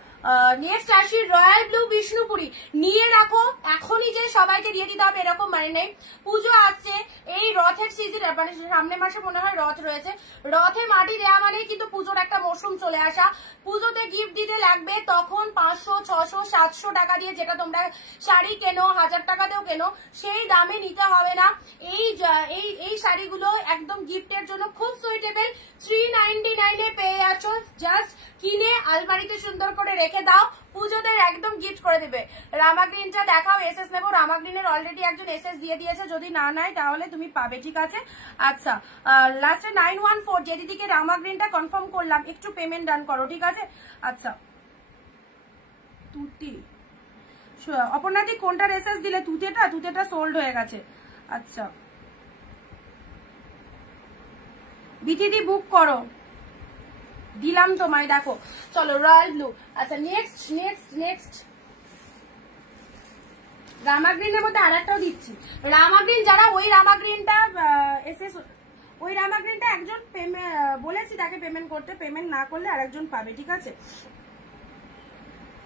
নেক্সট আসি রয়্যাল ব্লু বিষ্ণুপুরি। নিয়ে রাখো, এখনই যে সবাইকে দিয়ে দিতে হবে এরকম মানে নেই। পুজো আসছে, এই রথের সিজন, মানে সামনের মাসে মনে হয় রথ রয়েছে। রথে মাটি দেওয়া মানে কিন্তু পুজোর একটা মৌসুম চলে আসা। পুজোতে গিফট দিতে লাগবে, তখন 500, 600, 700 টাকা দিয়ে যেটা তোমরা শাড়ি কেনো, 1000 টাকাতেও কেনো, সেই দামে নিতে হবে না। এই শাড়িগুলো একদম গিফটের জন্য খুব সুইটেবল। 399 এ পেয়ে যাচ্ছ, জাস্ট কিনে আলমারিতে সুন্দর করে রেখে দাও, পুজোতে একদম গিফট করে দেবে। রামা গ্রিনটা দেখাও, এসএস নেবো। রামা গ্রিনের অলরেডি একজন এসএস দিয়ে দিয়েছে, যদি না নেয় তাহলে তুমি পাবে, ঠিক আছে। আচ্ছা লাস্টে 914 যে দিদিকে রামা গ্রিনটা কনফার্ম করলাম, একটু পেমেন্ট ডান করো, ঠিক আছে। আচ্ছা তুতি অপর্ণাদি কোনটার এসএস দিলে? তুতেটা সোল্ড হয়ে গেছে। আচ্ছা বিথিদি বুক করো, দিলাম তোমায়, দেখো। চলো রয়্যাল ব্লু। আচ্ছা নেক্সট রামা গ্রিনের মধ্যে আরেকটাও দিচ্ছি। রামা গ্রিন যারা ওই রামা গ্রিনটা এসএস, ওই রামা গ্রিনটা একজন বলেছি তাকে পেমেন্ট করতে, পেমেন্ট না করলে আরেকজন পাবে, ঠিক আছে।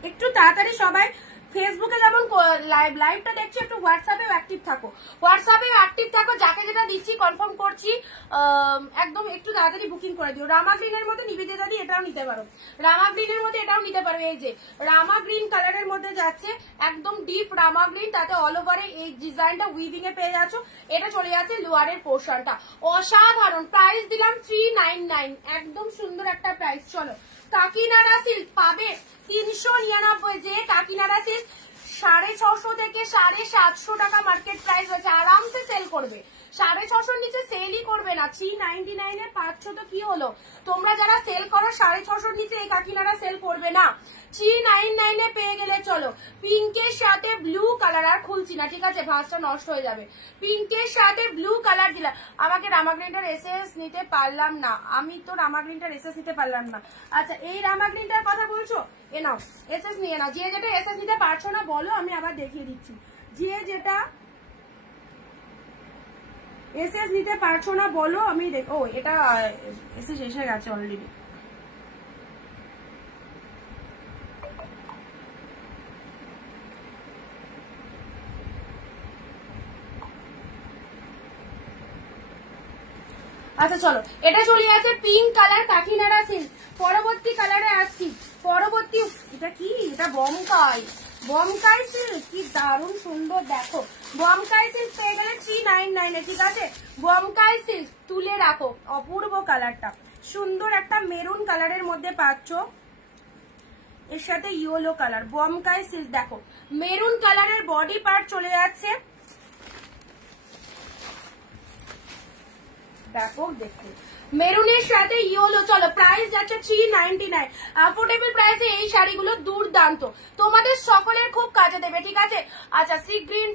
একটু তাড়াতাড়ি সবাই ফেসবুকে যেমন লাইভটা দেখছি, একটু হোয়াটসঅ্যাপেও অ্যাক্টিভ থাকো। যাকে যেটা দিচ্ছি কনফার্ম করছি, একদম একটু তাড়াতাড়ি বুকিং করে দিও। রামা গ্রিনের মধ্যে নিবেদিতা দি এটাও নিতে পারো, রামা গ্রিনের মধ্যে এটাও নিতে পারো। এই যে রামা গ্রিন কালারের মধ্যে যাচ্ছে, একদম ডিপ রামা গ্রিন, তাতে অল ওভারে এই ডিজাইনটা উইভিং এ পেয়ে যাচ্ছ। এটা চলে যাচ্ছে লোয়ারের পোর্শনটা, অসাধারণ। প্রাইস দিলাম 399, একদম সুন্দর একটা প্রাইস। চলো কাকিনাড়া সিল্ক পাবে 399, যে কাকিনাড়া সিল্ক 650 থেকে 750 টাকা মার্কেট প্রাইস আছে, আরামসে সেল করবে। 650 নিচে সেলই করবে না। 399 এ পাচ্ছ তো কি হলো, তোমরা যারা সেল করো 650 নিচে এই কাকিনারা সেল করবে না। 399 এ পেয়ে গেলে। চলো পিঙ্কের সাথে ব্লু কালার, আর খুলছি না, ঠিক আছে, ভাঁজটা নষ্ট হয়ে যাবে। পিঙ্কের সাথে ব্লু কালার দিলাম। আমাকে রামা গ্রিনটার এসএস নিতে পারলাম না, আমি তো রামা গ্রিনটার এসএস নিতে পারলাম না। আচ্ছা এই রামা গ্রিনটার কথা বলছো, এ নাও এসএস নিয়ে নাও। যে যেটা এসএস নিতে পারছো না বলো, আমি আবার দেখিয়ে দিচ্ছি। যে যেটা এসএস নিতে পারছো না বলো, আমি ও এটা এসএস এসে গেছে অলরেডি। আচ্ছা চলো এটা চলে আছে পিঙ্ক কালার কাকিনাড়া সিল্ক। পরবর্তী কালারে আসছি। পরবর্তী এটা কি, এটা বমকাই সিল্ক, কি দারুণ সুন্দর। দেখো বমকাই সিল্ক পেয়ে গেলে 399 এ, ঠিক আছে। বমকাই সিল্ক তুলে রাখো, অপূর্ব কালারটা, সুন্দর একটা মেরুন কালারের মধ্যে পাচ্ছ, এর সাথে ইয়েলো কালার। বমকাই সিল্ক দেখো, মেরুন কালারের বডি পার্ট চলে যাচ্ছে, দেখো দেখো মেরুনের সাথে ইয়েলো। চলো প্রাইস যাচ্ছে 399, অ্যাফোর্ডেবল প্রাইসে এই শাড়িগুলো দুর্দান্ত, তোমাদের সকলের খুব কাজে দেবে, ঠিক আছে। আচ্ছা সি গ্রিন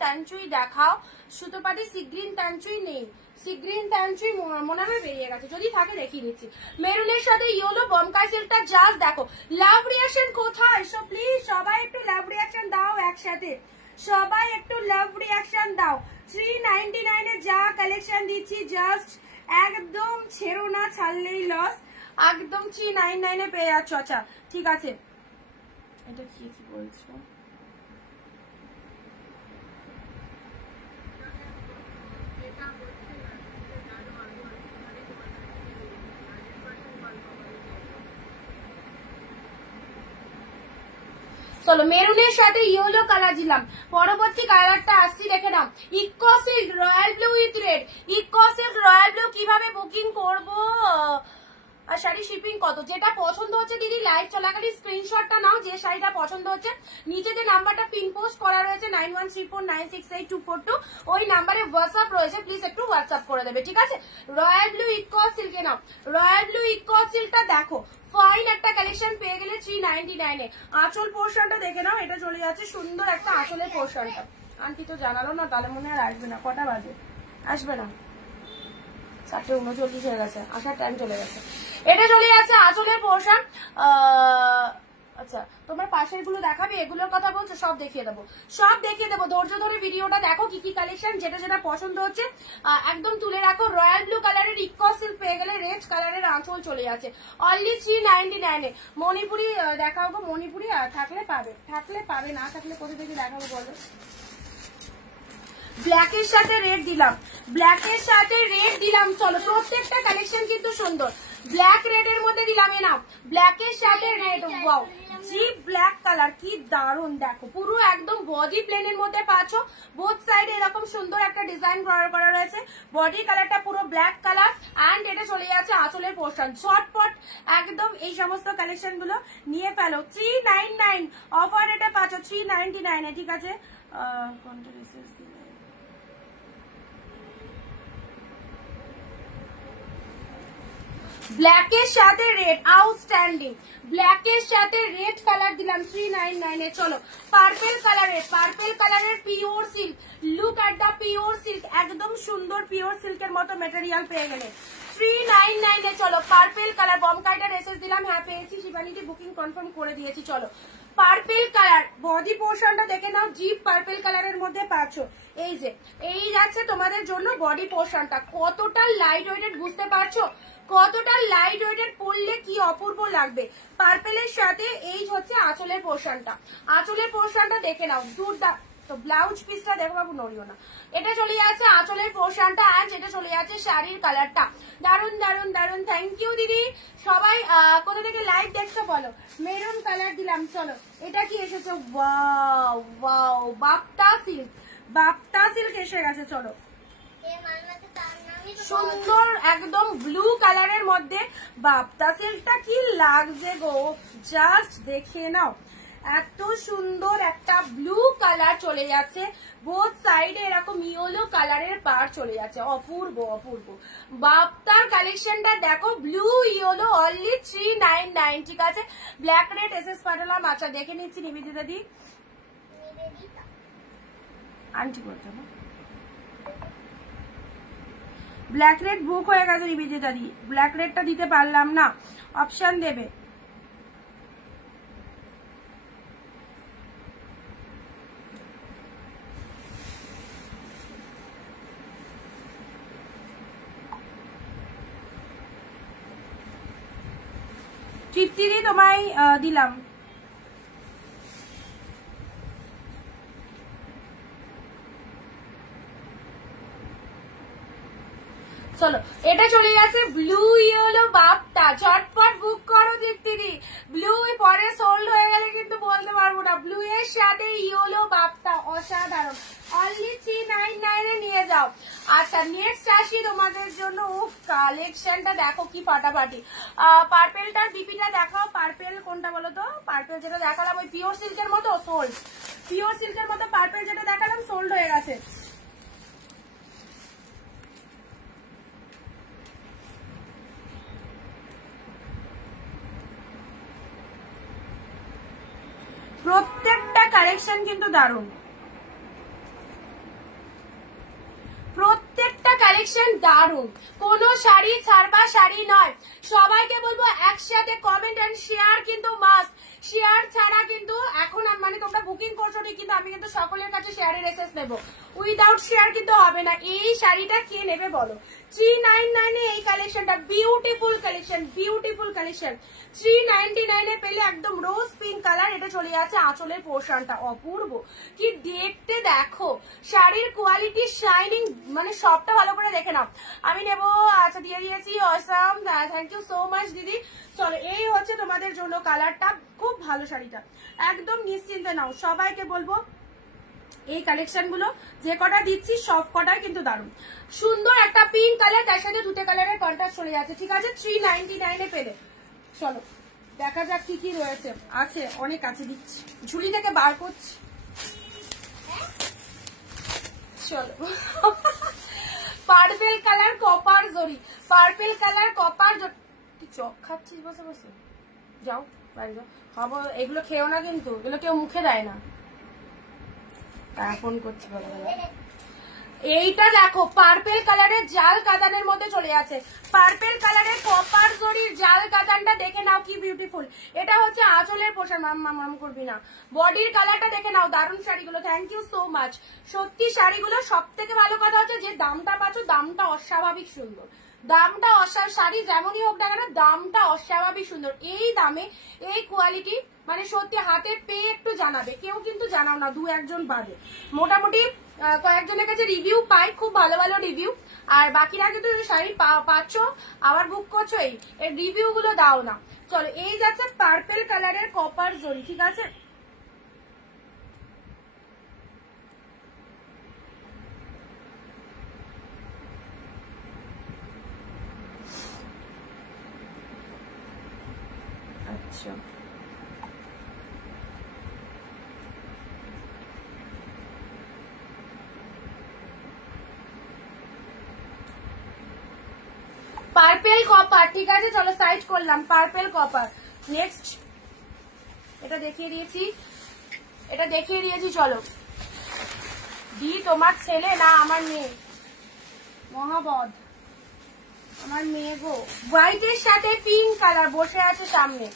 টানচুই দেখাও, সুতোপাটি সি গ্রিন টানচুই নেই, সি গ্রিন প্যান্ট্রি মনে হয় বেরিয়ে গেছে, যদি থাকে দেখিয়ে দিচ্ছি। মেরুনের সাথে ইয়েলো বমকাই সিল্কটা জাস্ট দেখো। লাভ রিয়াকশন কোথায়? সো প্লিজ সবাই একটু লাভ রিয়াকশন দাও একসাথে, সবাই একটু লাভ রিয়াকশন দাও। 399 এ যা কালেকশন দিচ্ছি জাস্ট একদম ছেড়ো না, ছাড়লেই লস। একদম 399 এ পেয়ে যাচ্ছ। আচ্ছা ঠিক আছে, এটা কি কি বলছো? চলো মেরুনের সাথে ইয়েলো কালার দিলাম, পরবর্তী কালারটা আসছি দেখে নাও। Eco silk royal blue with red. Eco silk royal blue কিভাবে বুকিং করবো আর শাড়ি শিপিং কত? যেটা পছন্দ হচ্ছে দিদি লাইভ চলাকালীন স্ক্রিনশটটা নাও, যে শাড়িটা পছন্দ হচ্ছে। নিচে যে নাম্বারটা পিন পোস্ট করা রয়েছে 9134968242, ওই নাম্বারে হোয়াটসঅ্যাপ রয়েছে, প্লিজ একটু হোয়াটসঅ্যাপ করে দেবে, ঠিক আছে? রয়্যাল ব্লু ইকো সিল্কে নাও। রয়্যাল ব্লু ইকো সিল্কটা দেখো ফাইন একটা কালেকশন পেয়ে গেলে 399 এ। আঁচল পোর্শনটা দেখে নাও, এটা চলে যাচ্ছে সুন্দর একটা আঁচলের পোর্শনটা। আন্টি তো জানালো না, তাহলে মনে আর আসবে না। কটা বাজে? আসবে না, 4:39 হয়ে গেছে, আসার টাইম চলে গেছে। এটা চলে যাচ্ছে আঁচলের পোর্শন। আচ্ছা তোমার পাশের গুলো দেখাবে, এগুলোর কথা বলছো, সব দেখিয়ে দেবো, সব দেখিয়ে দেবো। ধৈর্য ধরে ভিডিওটা দেখো, কি কি কালেকশন, যেটা যেটা পছন্দ হচ্ছে একদম তুলে রাখো। রয়্যাল ব্লু কালারের ইকো সিল্ক পেয়ে গেলে রেড কালারের আঁচল চলে যাচ্ছে অনলি 399 এ। মণিপুরি দেখাবো গো, মণিপুরি থাকলে পাবে, থাকলে পাবে, না থাকলে কোথা থেকে দেখাবো বলো? ব্ল্যাকের সাথে রেড দিলাম, ব্ল্যাকের সাথে রেড দিলাম। চলো প্রত্যেকটা কালেকশন কিন্তু সুন্দর। ব্ল্যাক রেড এর মধ্যে দিলাম, এ নাও ব্ল্যাকের সাথে red. Wow deep black colour, কি দারুন। দেখো পুরো একদম বডি প্লেনের মধ্যে পাচ্ছ, বোথ সাইডে এরকম সুন্দর একটা ডিজাইন করা রয়েছে। বডি কালারটা পুরো ব্ল্যাক কালার, অ্যান্ড এটা চলে যাচ্ছে আঁচলের পোর্শন। শর্টপট একদম এই সমস্ত কালেকশন গুলো নিয়ে ফেলো। 399 অফার এটা পাচ্ছ 399 এ, ঠিক আছে? কোনটা রিসেস দিলে? ব্ল্যাকের সাথে রেড আউটস্ট্যান্ডিং, ব্ল্যাকের সাথে রেড কালার দিলাম 399 এ। চলো পার্পেল কালারের, পার্পেল কালারের pure silk, look at the pure silk, একদম সুন্দর পিওর সিল্কের মতো মেটেরিয়াল পেয়ে গেলে 399 এ। চলো পার্পেল কালার, বমকাইটার এসএস দিলাম, হ্যাঁ পেয়েছি, শিবানীটি বুকিং কনফার্ম করে দিয়েছি। চলো পার্পেল কালার, বডি পোর্শনটা দেখে নাও, জিপ পার্পেল কালারের মধ্যে পাচ্ছ। এই যে এই যাচ্ছে তোমাদের জন্য বডি পোর্শনটা, কতটা লাইট ওয়েটেড বুঝতে পারছো? কতটা লাইট ওয়েটেড, পরলে কি অপূর্ব লাগবে। পার্পেলের সাথে এই হচ্ছে আঁচলের পোর্শনটা, আঁচলের পোর্শনটা দেখে নাও, তো ব্লাউজ পিসটা দেখো বাবু, নড়িও না। এটা চলে যাচ্ছে আঁচলের পোর্শনটা, অ্যান্ড এটা চলে যাচ্ছে শাড়ির কালারটা। দারুন দারুন দারুন, থ্যাংক ইউ দিদি। সবাই কোথা থেকে লাইভ দেখছো বলো? মেরুন কালার দিলাম। চলো এটা কি এসেছে? Wow wow, Bapta silk, Bapta silk এসে গেছে। চলো সুন্দর একদম ব্লু কালারের মধ্যে বাপ্তা সিল্কটা কি লাগছে গো, জাস্ট দেখে নাও। এত সুন্দর একটা ব্লু কালার চলে যাচ্ছে, বোথ সাইডে এরকম ইয়েলো কালারের পার চলে যাচ্ছে, অপূর্ব অপূর্ব। বাপ্তার কালেকশনটা দেখো, ব্লু ইয়েলো অনলি 399, ঠিক আছে? ব্ল্যাক রেড এসএস পাঠালাম। আচ্ছা দেখে নিচ্ছি নিবেদিতা দি, আন্টি বলতে না, ব্ল্যাক রেড বুক হয়ে গেছে নিবেদিতা দি, ব্ল্যাক রেডটা দিতে পারলাম না, অপশন দেবে। তৃপ্তি দি তোমায় দিলাম। চলো এটা চলে গেছে ব্লু ইয়েলো বাপ্তা, ঝটপট বুক করো দীপ্তিদি। ব্লু পরে সোল্ড হয়ে গেলে কিন্তু বলতে পারবো না। ব্লু এর সাথে ইয়েলো বাপ্তা, অসাধারণ, অনলি 399 এ নিয়ে যাও। আচ্ছা নেক্সট আসি তোমাদের জন্য। কালেকশনটা দেখো কি ফাটাফাটি। পার্পেলটার বিপিটা দেখাও, পার্পেল কোনটা বলো তো? পার্পেল যেটা দেখালাম ওই পিওর সিল্কের মতো সোল্ড, পিওর সিল্কের মতো পার্পেল যেটা দেখালাম সোল্ড হয়ে গেছে। প্রত্যেকটা কালেকশন কিন্তু দারুণ, প্রত্যেকটা কালেকশন কালেকশন দারুন, কোনো শাড়ি ছাড়বা শাড়ি নয়। সবাইকে বলবো একসাথে কমেন্ট এন্ড শেয়ার কিন্তু মাস্ট, শেয়ার ছাড়া কিন্তু এখন মানে তোমরা বুকিং করছো ঠিক, কিন্তু আমি কিন্তু সকলের কাছে শেয়ারের এসএস নেবো, উইদাউট শেয়ার কিন্তু হবে না। এই শাড়িটা কে নেবে বলো? 399 এ এই কালেকশনটা, বিউটিফুল কালেকশন, বিউটিফুল কালেকশন। 399 এ পেলে একদম রোজ পিঙ্ক কালার, এটা চলে যাচ্ছে আঁচলের পোর্শনটা, অপূর্ব কি দেখতে দেখো, শাড়ির কোয়ালিটি, শাইনিং, মানে সবটা ভালো করে দেখে নাও। আমি নেবো, আচ্ছা দিয়ে দিয়েছি, awesome, thank you so much দিদি। চলো এই হচ্ছে তোমাদের জন্য কালারটা, খুব ভালো শাড়িটা, একদম নিশ্চিন্তে নাও। সবাইকে বলবো এই কালেকশন গুলো যে কটা দিচ্ছি সব কটাই কিন্তু দারুণ সুন্দর, একটা পিঙ্ক কালার, তার সাথে দুটো কালারের কন্ট্রাস্ট চলে যাচ্ছে, ঠিক আছে? 399 এ পেলে। চলো দেখা যাক কি কি রয়েছে, আছে অনেক আছে, দিচ্ছি ঝুলি থেকে বার করছি। চলো পার্পেল কালার কপার জরি, পার্পেল কালার কপার জরি। তুই চক খাচ্ছিস বসে বসে? যাও বাইরে যাও, খাবো। এগুলো খেও না কিন্তু, এগুলো কেউ মুখে দেয় না। ফোন করছি, এইটা দেখো পার্পেল কালারের জাল কাতানের মধ্যে চলে আছে, পার্পেল কালারের কপার জরির জাল কাতানটা দেখে নাও কি বিউটিফুল। এটা হচ্ছে আঁচলের পোশাক, মাম করবি না। বডির কালারটা দেখে নাও, দারুণ শাড়িগুলো, থ্যাংক ইউ সো মাচ। সত্যি শাড়িগুলো সব থেকে ভালো কথা হচ্ছে যে দামটা পাচ্ছ, দামটা অস্বাভাবিক সুন্দর, দামটা অস্বাভাবিক, শাড়ি যেমনই হোক না কেন দামটা অস্বাভাবিক সুন্দর। এই দামে এই কোয়ালিটি মানে সত্যি হাতে পেয়ে একটু জানাবে, কেউ কিন্তু জানাও না, দু একজন বাদে। মোটামুটি কয়েকজনের কাছে রিভিউ পাই, খুব ভালো ভালো রিভিউ, আর বাকিরা কিন্তু শাড়ি পাচ্ছ আবার বুক করছো, এই রিভিউ গুলো দাও না। চলো এই যাচ্ছে পার্পেল কালারের কপার জরি, ঠিক আছে? আচ্ছা পার্পেল কপার, ঠিক আছে? চলো সাইড করলাম পার্পেল কপার। নেক্সট এটা দেখিয়ে দিয়েছি, এটা দেখিয়ে দিয়েছি। চলো দি তোমার ছেলে না আমার মেয়ে, মহাবদ আমার মেয়ে গো। হোয়াইটের সাথে পিঙ্ক কালার বসে আছে সামনে,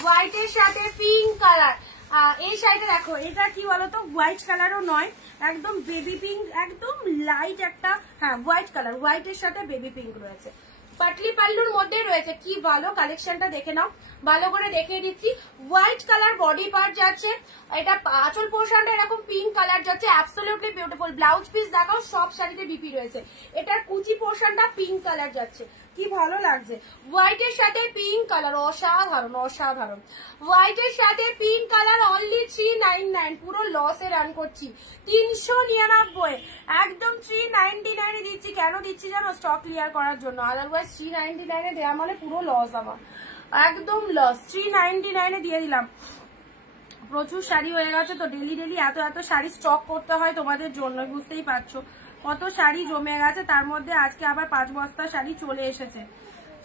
হোয়াইটের সাথে পিঙ্ক কালার। এই শাড়িটা দেখো, এটা কি বলতো, হোয়াইট কালারও নয়, একদম বেবি পিঙ্ক, একদম লাইট একটা, হ্যাঁ হোয়াইট কালার, হোয়াইটের সাথে বেবি পিঙ্ক রয়েছে, পাটলি পাল্লুর মধ্যে রয়েছে। কি ভালো কালেকশনটা দেখে নাও, ভালো করে দেখিয়ে দিচ্ছি। হোয়াইট কালার বডি পার্ট যাচ্ছে, এটা আঁচল পোর্শনটা এরকম পিঙ্ক কালার যাচ্ছে, অ্যাবসলিউটলি বিউটিফুল। ব্লাউজ পিস দেখাও, সব শাড়িতে বিপি রয়েছে। এটার কুচি পোর্শনটা পিঙ্ক কালার যাচ্ছে, কি ভালো লাগছে। হোয়াইটের সাথে পিঙ্ক কালার, অসাধারণ অসাধারণ। হোয়াইটের সাথে পিঙ্ক কালার, অনলি 399, পুরো লসে রান করছি। 399 একদম 399 দিচ্ছি। কেন দিচ্ছি জানো? স্টক ক্লিয়ার করার জন্য, আদারওয়াইজ 399 দেওয়া মানে পুরো লস আমার, একদম লস। 399 দিয়ে দিলাম। প্রচুর শাড়ি হয়ে গেছে তো, ডেলি ডেলি এত এত শাড়ি স্টক করতে হয় তোমাদের জন্য, বুঝতেই পারছো কত শাড়ি জমে গেছে, তার মধ্যে আজকে আবার 5 বস্তা শাড়ি চলে এসেছে।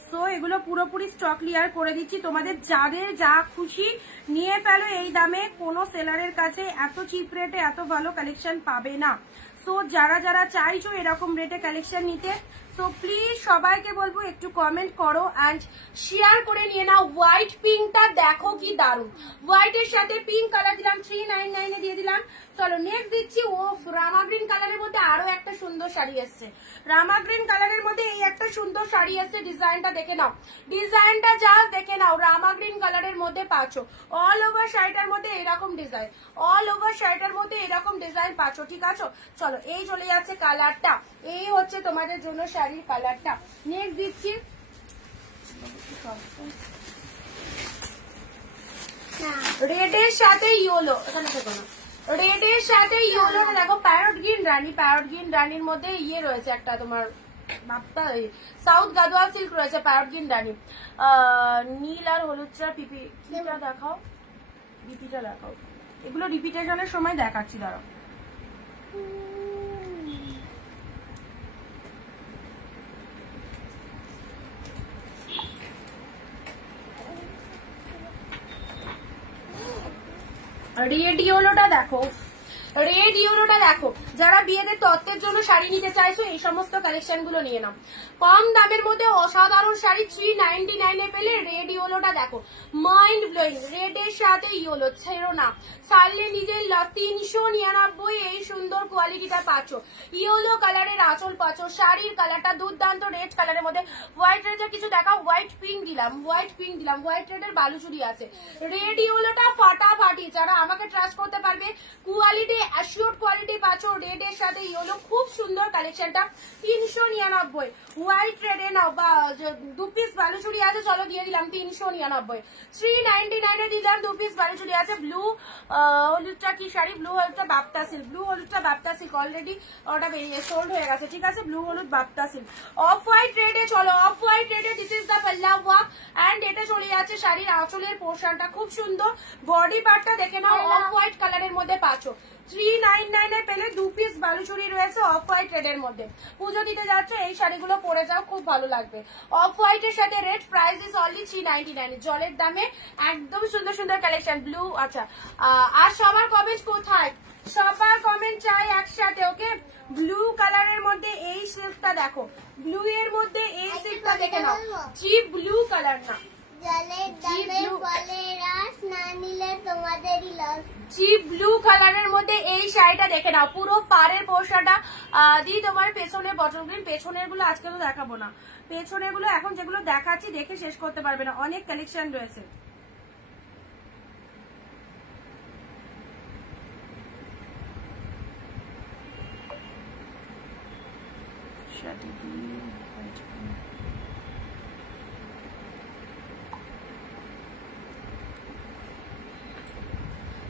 সো এগুলো পুরোপুরি স্টক ক্লিয়ার করে দিচ্ছি। তোমাদের যাদের যা খুশি নিয়ে ফেলো এই দামে, কোনো সেলারের কাছে এত চিপ রেটে এত ভালো কালেকশন পাবে না। সো যারা যারা চাইছো এরকম রেটে কালেকশন নিতে, সো প্লিজ সবাইকে বলবো একটু কমেন্ট করো অ্যান্ড শেয়ার করে নিয়ে নাও। হোয়াইট পিঙ্কটা দেখো কি দারুণ, হোয়াইটের সাথে পিঙ্ক কালার দিলাম, 399 দিয়ে দিলাম। চলো নেক্সট দিচ্ছি, ও রামা গ্রিন কালারের মধ্যে আরো একটা সুন্দর শাড়ি এসছে, রামা গ্রিন কালারের মধ্যে এই একটা সুন্দর শাড়ি এসছে। ডিজাইনটা দেখে নাও, ডিজাইনটা জাস্ট দেখে নাও, রামা গ্রিন কালারের মধ্যে পাচ্ছ। অল ওভার শাড়িটার মধ্যে এরকম ডিজাইন, অল ওভার শাড়িটার মধ্যে এরকম ডিজাইন পাচ্ছ, ঠিক আছে? চলো এই চলে যাচ্ছে কালারটা, এই হচ্ছে তোমাদের জন্য শাড়ির কালারটা। নেক্সট দিচ্ছি রেডের সাথে ইয়েলো, এখানে থেকে না, রেডের সাথে ইয়েলো দেখো, প্যারট গ্রিন রানী, প্যারট গ্রিন রানীর মধ্যে ইয়ে রয়েছে একটা তোমার বাপ্তা, সাউথ গাদোয়াল সিল্ক রয়েছে, প্যারট গ্রিন রানী, নীল আর হলুদটা পিপি, কিটা দেখাও, বিপিটা দেখাও, এগুলো রিপিটেশনের সময় দেখাচ্ছি, দাঁড়াও। রেড ইয়েলোটা দেখো, রেড ইয়েলোটা দেখো, যারা বিয়েতে তত্ত্বের জন্য শাড়ি নিতে চাইছো এই সমস্ত কালেকশন গুলো নিয়ে নাও। কম দামের মধ্যে অসাধারণ শাড়ি 399 এ পেলে রেড ইয়েলোটা দেখো, মাইন্ড ব্লোয়িং। রেড এর সাথে ইয়েলো ছেড়ো না, সারলে নিজের 399 এই সুন্দর কোয়ালিটিটা পাচ্ছ। ইয়েলো কালারের আঁচল পাচ্ছ, শাড়ির কালারটা দুর্দান্ত রেড কালারের মধ্যে। হোয়াইট রেডের কিছু দেখাও, হোয়াইট পিঙ্ক দিলাম, হোয়াইট রেডের বালুচুরি আছে। রেড ইয়েলোটা ফাটাফাটি, যারা আমাকে ট্রাস্ট করতে পারবে, কোয়ালিটি অ্যাসিওর কোয়ালিটি পাচ্ছ। রেড এর সাথে ইয়েলো খুব সুন্দর কালেকশনটা 399। হোয়াইট রেডে নাও বা 2 পিস বালুচুরি আছে, চলো দিয়ে দিলাম 399। 399 এ দিলাম 2 পিস বালুচুরি আছে। ব্লু হলুদটা কি শাড়ি, ব্লু হলুদটা বাপ্তা সিল্ক, ব্লু হলুদটা বাপ্তা সিল্ক অলরেডি ওটা সোল্ড হয়ে গেছে, ঠিক আছে। ব্লু হলুদ বাপ্তা সিল্ক। অফ হোয়াইট রেডে চলো, অফ হোয়াইট রেডে দিস ইজ দ্য পাল্লা ওয়ার্ক এন্ড এটা চলে যাচ্ছে শাড়ির আঁচলের পোর্শনটা খুব সুন্দর। বডি পার্টটা দেখে নাও, অফ হোয়াইট কালারের মধ্যে পাচ্ছ। 399 এ পেলে 2 পিস বালুচুরি রয়েছে অফ হোয়াইট রেডের মধ্যে। পুজো দিতে যাচ্ছ এই শাড়িগুলো পরে যাও, খুব ভালো লাগবে। অফ হোয়াইট এর সাথে রেড, প্রাইস ইজ অনলি 399। জলের দামে একদম সুন্দর সুন্দর কালেকশন। ব্লু, আচ্ছা আর সবার কমেন্ট কোথায়, সবার কমেন্ট চাই একসাথে, ওকে। ব্লু কালারের মধ্যে এই সিল্কটা দেখো, ব্লু এর মধ্যে এই সিল্কটা দেখে নাও, চিপ ব্লু কালার না, চিপ ব্লু কালারের মধ্যে এই শাড়িটা দেখে নাও। পুরো পাড়ের পোর্শনটা দিয়ে তোমার পেছনে বটল গ্রিন। পেছনের গুলো আজকে তো দেখাবো না, পেছনের গুলো এখন যেগুলো দেখাচ্ছি দেখে শেষ করতে পারবে না, অনেক কালেকশন রয়েছে।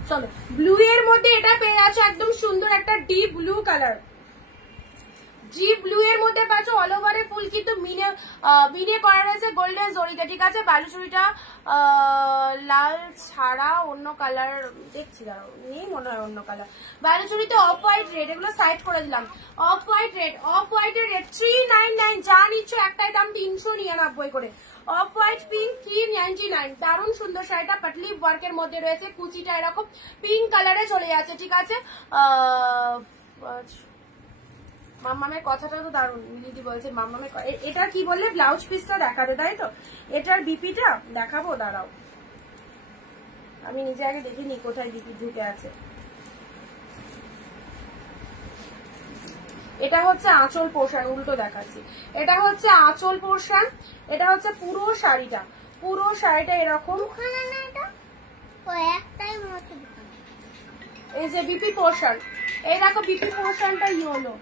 চলো, ব্লু এর মধ্যে এটা পেয়ে যাচ্ছে একদম সুন্দর একটা deep blue colour. Deep blue এর মধ্যে পাচ্ছ অল ওভারে ফুল, কিন্তু মিনে করা রয়েছে গোল্ডেন জরিতে, ঠিক আছে। বালুচুরিটা লাল ছাড়া অন্য কালার দেখছি, দাঁড়াও নেই মনে হয় অন্য কালার। বালুচুরিতে অফ হোয়াইট রেড, এগুলো সাইড করে দিলাম। Off white red, off white এর রেড 399, যা নিচ্ছ একটাই দাম 399 করে। অফ হোয়াইট পিঙ্ক 399, দারুণ সুন্দর শাড়িটা পাটলি ওয়ার্কের মধ্যে রয়েছে, কুচিটা এরকম পিঙ্ক কালারে চলে যাচ্ছে, ঠিক আছে। মাম্মামের কথাটা তো দারুণ, মিলিদি বলছে মাম্মামের। এটা কি বললে, ব্লাউজ পিসটা দেখাতে, তাই তো? এটার বিপিটা দেখাবো, দাঁড়াও আমি নিজে আগে দেখিনি কোথায় বিপি ঢুকে আছে। এটা হচ্ছে আঁচল পোর্শন, উল্টো দেখাচ্ছি। এটা হচ্ছে আঁচল পোর্শন, এটা হচ্ছে পুরো শাড়িটা, পুরো শাড়িটা এরকম। এই যে বিপি পোর্শন, এই দেখো বিপি পোর্শনটা ইয়েলো,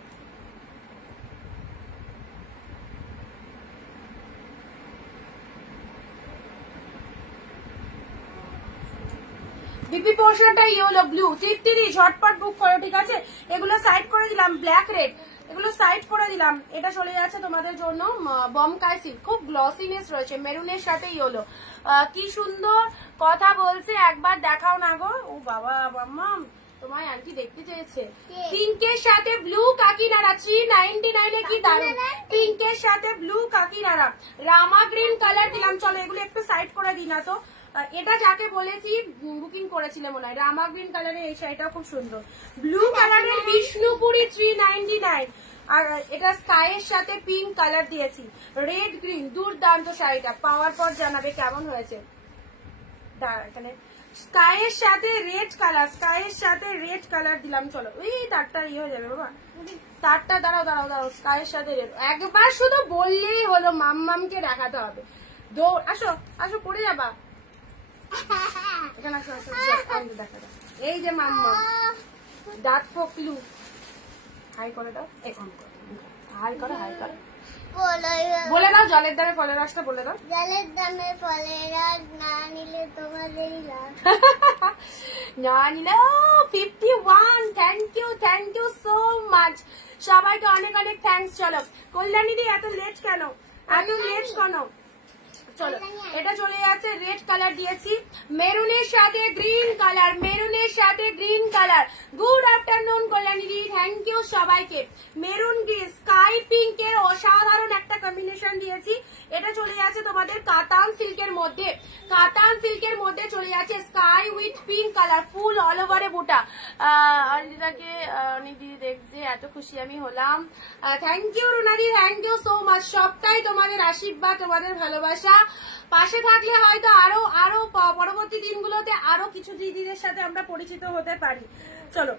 বিপি পোর্শনটা ইয়েলো ব্লু। টিটটিরি ঝটপট বুক করো, ঠিক আছে। এগুলো সাইড করে দিলাম, ব্ল্যাক রেড এগুলো সাইড করে দিলাম। এটা চলে যাচ্ছে তোমাদের জন্য বমকাই সিল্ক, খুব গ্লসিনেস রয়েছে, মেরুনের সাথে ইয়েলো। কি সুন্দর কথা বলছে, একবার দেখাও না গো। ও বাবা মাম্মা, তোমায় আন্টি দেখতে চেয়েছে। পিঙ্কের সাথে ব্লু কাকিনারা 399 এ, কি দারুণ। পিঙ্কের সাথে ব্লু কাকিনারা, রামা গ্রিন কালার দিলাম। চলো এগুলো একটু সাইড করে দিই না তো। এটা যাকে বলেছি বুকিং করেছিল মনে হয়, রামা গ্রিন কালারের এই শাড়িটা খুব সুন্দর। ব্লু কালারের বিষ্ণুপুরি 399, আর এটা স্কাইয়ের সাথে পিঙ্ক কালার দিয়েছি, রেড গ্রিন, দুর্দান্ত শাড়িটা। পাওয়ার পর জানাবে কেমন হয়েছে। এখানে স্কাইয়ের সাথে রেড কালার, স্কাইয়ের সাথে রেড কালার দিলাম। চলো ওই তারটা ইয়ে হয়ে যাবে বাবা, তারটা দাঁড়াও দাঁড়াও দাঁড়াও, স্কাইয়ের সাথে রেড। একবার শুধু বললেই হলো, মাম্মামকে দেখাতে হবে। আসো আসো, পড়ে যাবা। এখানে আসো আসো, দেখা দাও। এই যে মাম্মা, দাঁত ফোকলু, হাই করে দাও, হাই করো, হাই করো, বলে দাও জলের দামে ফলের রসটা বলে দাও। জলের দামে ফলের রস না নিলে তোমাদেরই লাভ। না নিলে 51, থ্যাংক ইউ সো মাচ, সবাইকে অনেক অনেক থ্যাংকস। চলো কল্যাণী দি, এত লেট কেন, এত লেট কেন? চলো এটা চলে যাচ্ছে রেড কালার দিয়েছি, মেরুনের সাথে গ্রিন কালার, মেরুনের সাথে green colour. Good afternoon Kalyani di, thank you সবাইকে। মেরুন গ্রিন স্কাই পিঙ্কের অসাধারণ একটা কম্বিনেশন দিয়েছি। এটা চলে যাচ্ছে তোমাদের কাতান সিল্কের মধ্যে, কাতান সিল্কের মধ্যে চলে যাচ্ছে sky with pink colour, full all ওভারে বুটা। অনিতাকে অনেক দিদি দেখছে, এত খুশি আমি হলাম। থ্যাংক ইউ রুনাদি, থ্যাংক ইউ সো মাচ। সবটাই তোমাদের আশীর্বাদ, তোমাদের ভালোবাসা। পাশে থাকলে হয়তো আরো পরবর্তী দিনগুলোতে আরো কিছু দিদিদের সাথে আমরা পরিচিত হতে পারি। চলো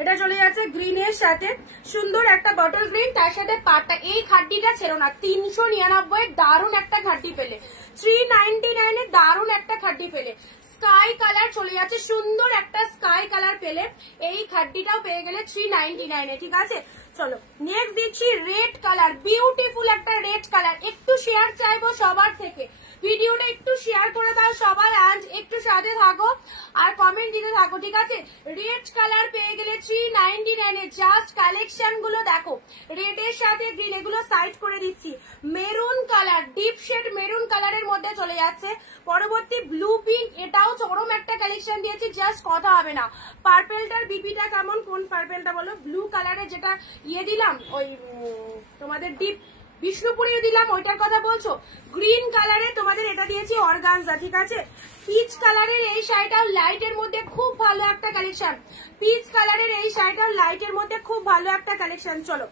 এটা চলে যাচ্ছে গ্রিনের সাথে, সুন্দর একটা বটল গ্রিন, তার সাথে পাটটা। এই খাড্ডিটা ছিল না, 399 দারুণ একটা খাড্ডি পেলে, 399 দারুণ একটা খাড্ডি পেলে। স্কাই কালার চলে যাচ্ছে, সুন্দর একটা স্কাই কালার পেলে। এই খাড্ডিটাও পেয়ে গেলে 399 ঠিক আছে। চলো নেক্সট দিচ্ছি রেড কালার, বিউটিফুল একটা রেড কালার। একটু শেয়ার চাইবো সবার থেকে, ভিডিওটা একটু শেয়ার করে দাও সবাই, আজ একটু সাথে থাকো আর কমেন্ট দিতে থাকো ঠিক আছে। রেড কালার পেয়ে গেলে 399 জাস্ট কালেকশন গুলো দেখো, রেড এর সাথে গ্রিন, এগুলো সাইড করে দিচ্ছি। Maroon colour, deep shade maroon কালারের মধ্যে চলে যাচ্ছে। পরবর্তী ব্লু পিঙ্ক, এটাও চরম একটা কালেকশন দিয়েছি, জাস্ট কথা হবে না। পার্পেলটার বিপিটা কেমন, কোন পার্পেলটা বলো? ব্লু কালারের যেটা দিলাম, ওই তোমাদের ডিপ বিষ্ণুপুরে দিলাম, ওইটার কথা বলছো? গ্রিন কালারে তোমাদের এটা দিয়েছি অর্গানজা ঠিক আছে। পিচ কালারের এই শাড়িটাও লাইটের মধ্যে খুব ভালো একটা কালেকশন, পিচ কালারের এই শাড়িটাও লাইটের মধ্যে খুব ভালো একটা কালেকশন। চলো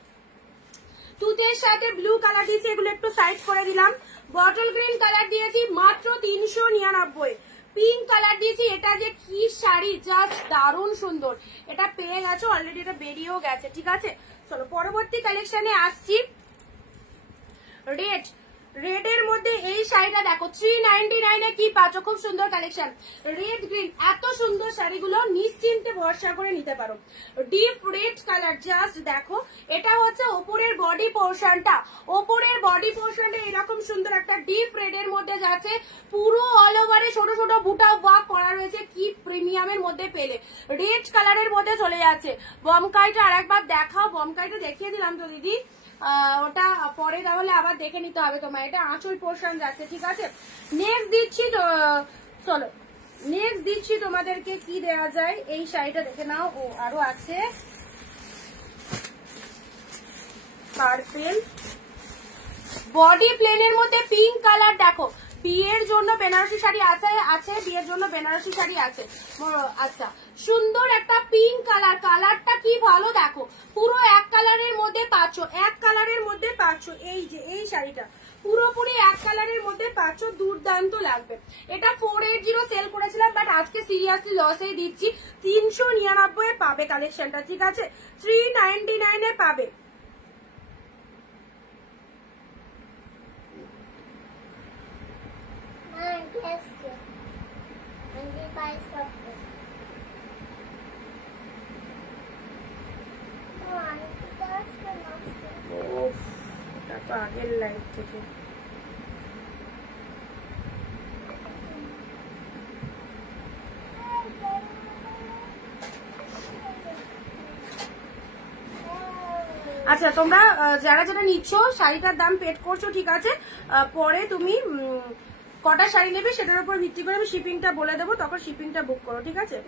তুতের সাথে ব্লু কালার দিয়েছি, এগুলো একটু সাইড করে দিলাম। বটল গ্রিন কালার দিয়েছি মাত্র 399। পিঙ্ক কালার দিয়েছি, এটা যে কি শাড়ি, জাস্ট দারুণ সুন্দর। এটা পেয়ে গেছো অলরেডি, এটা বেরিয়েও গেছে ঠিক আছে। চলো পরবর্তী কালেকশনে আসছি। রেড, রেড এর মধ্যে এই শাড়িটা দেখো 399 কি পাচ্ছ, খুব সুন্দর কালেকশন। রেড গ্রিন, এত সুন্দর শাড়িগুলো নিশ্চিন্তে ভরসা করে নিতে পারো। ডিপ রেড কালার, জাস্ট দেখো। এটা হচ্ছে ওপরের বডি পোর্শনটা, ওপরের বডি পোর্শনটা এরকম সুন্দর একটা ডিপ রেড এর মধ্যে যাচ্ছে, পুরো অল ওভারে ছোট ছোট বুটা ওয়ার্ক করা রয়েছে, কি প্রিমিয়ামের মধ্যে পেলে। রেড কালারের মধ্যে চলে যাচ্ছে। বমকাইটা আরেকবার দেখাও, বমকাইটা দেখিয়ে দিলাম তো দিদি, ওটা পরে তাহলে আবার দেখে নিতে হবে তোমার। এটা আঁচল পোর্শন যাচ্ছে ঠিক আছে। নেক্সট দিচ্ছি, চলো নেক্সট দিচ্ছি তোমাদেরকে কি দেওয়া যায়, এই শাড়িটা দেখে নাও। ও আরো আছে পার্পেল, বডি প্লেনের মধ্যে পিঙ্ক কালার দেখো। বিয়ের জন্য বেনারসি শাড়ি আছে, বিয়ের জন্য বেনারসি শাড়ি আছে। আচ্ছা সুন্দর একটা পিঙ্ক কালার, কালারটা কি ভালো দেখো, পুরো এক কালারের মধ্যে পাচ্ছ, এক কালারের মধ্যে পাচ্ছ। এই যে এই শাড়িটা পুরোপুরি এক কালারের মধ্যে পাচ্ছ, দুর্দান্ত লাগবে। এটা 480 সেল করেছিলাম, বাট আজকে সিরিয়াসলি লসেই দিচ্ছি। 399 পাবে কালেকশনটা ঠিক আছে, 399 পাবে। আগের লাইফ থেকে আচ্ছা তোমরা যারা যারা নিচ্ছ শাড়িটার দাম পেড করছো ঠিক আছে, পরে তুমি কটা শাড়ি নেবে সেটার উপর ভিত্তি করে আমি শিপিংটা বলে দেবো, তখন শিপিংটা বুক করো ঠিক আছে।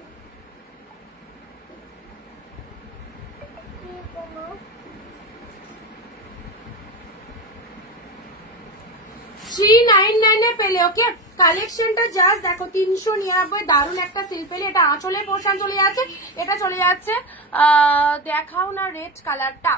পেলে ওকে কালেকশনটা জাস্ট দেখো 399 দারুণ একটা সিল পেলে। এটা আঁচলের পোর্শন চলে যাচ্ছে, এটা চলে যাচ্ছে দেখাও না রেড কালারটা,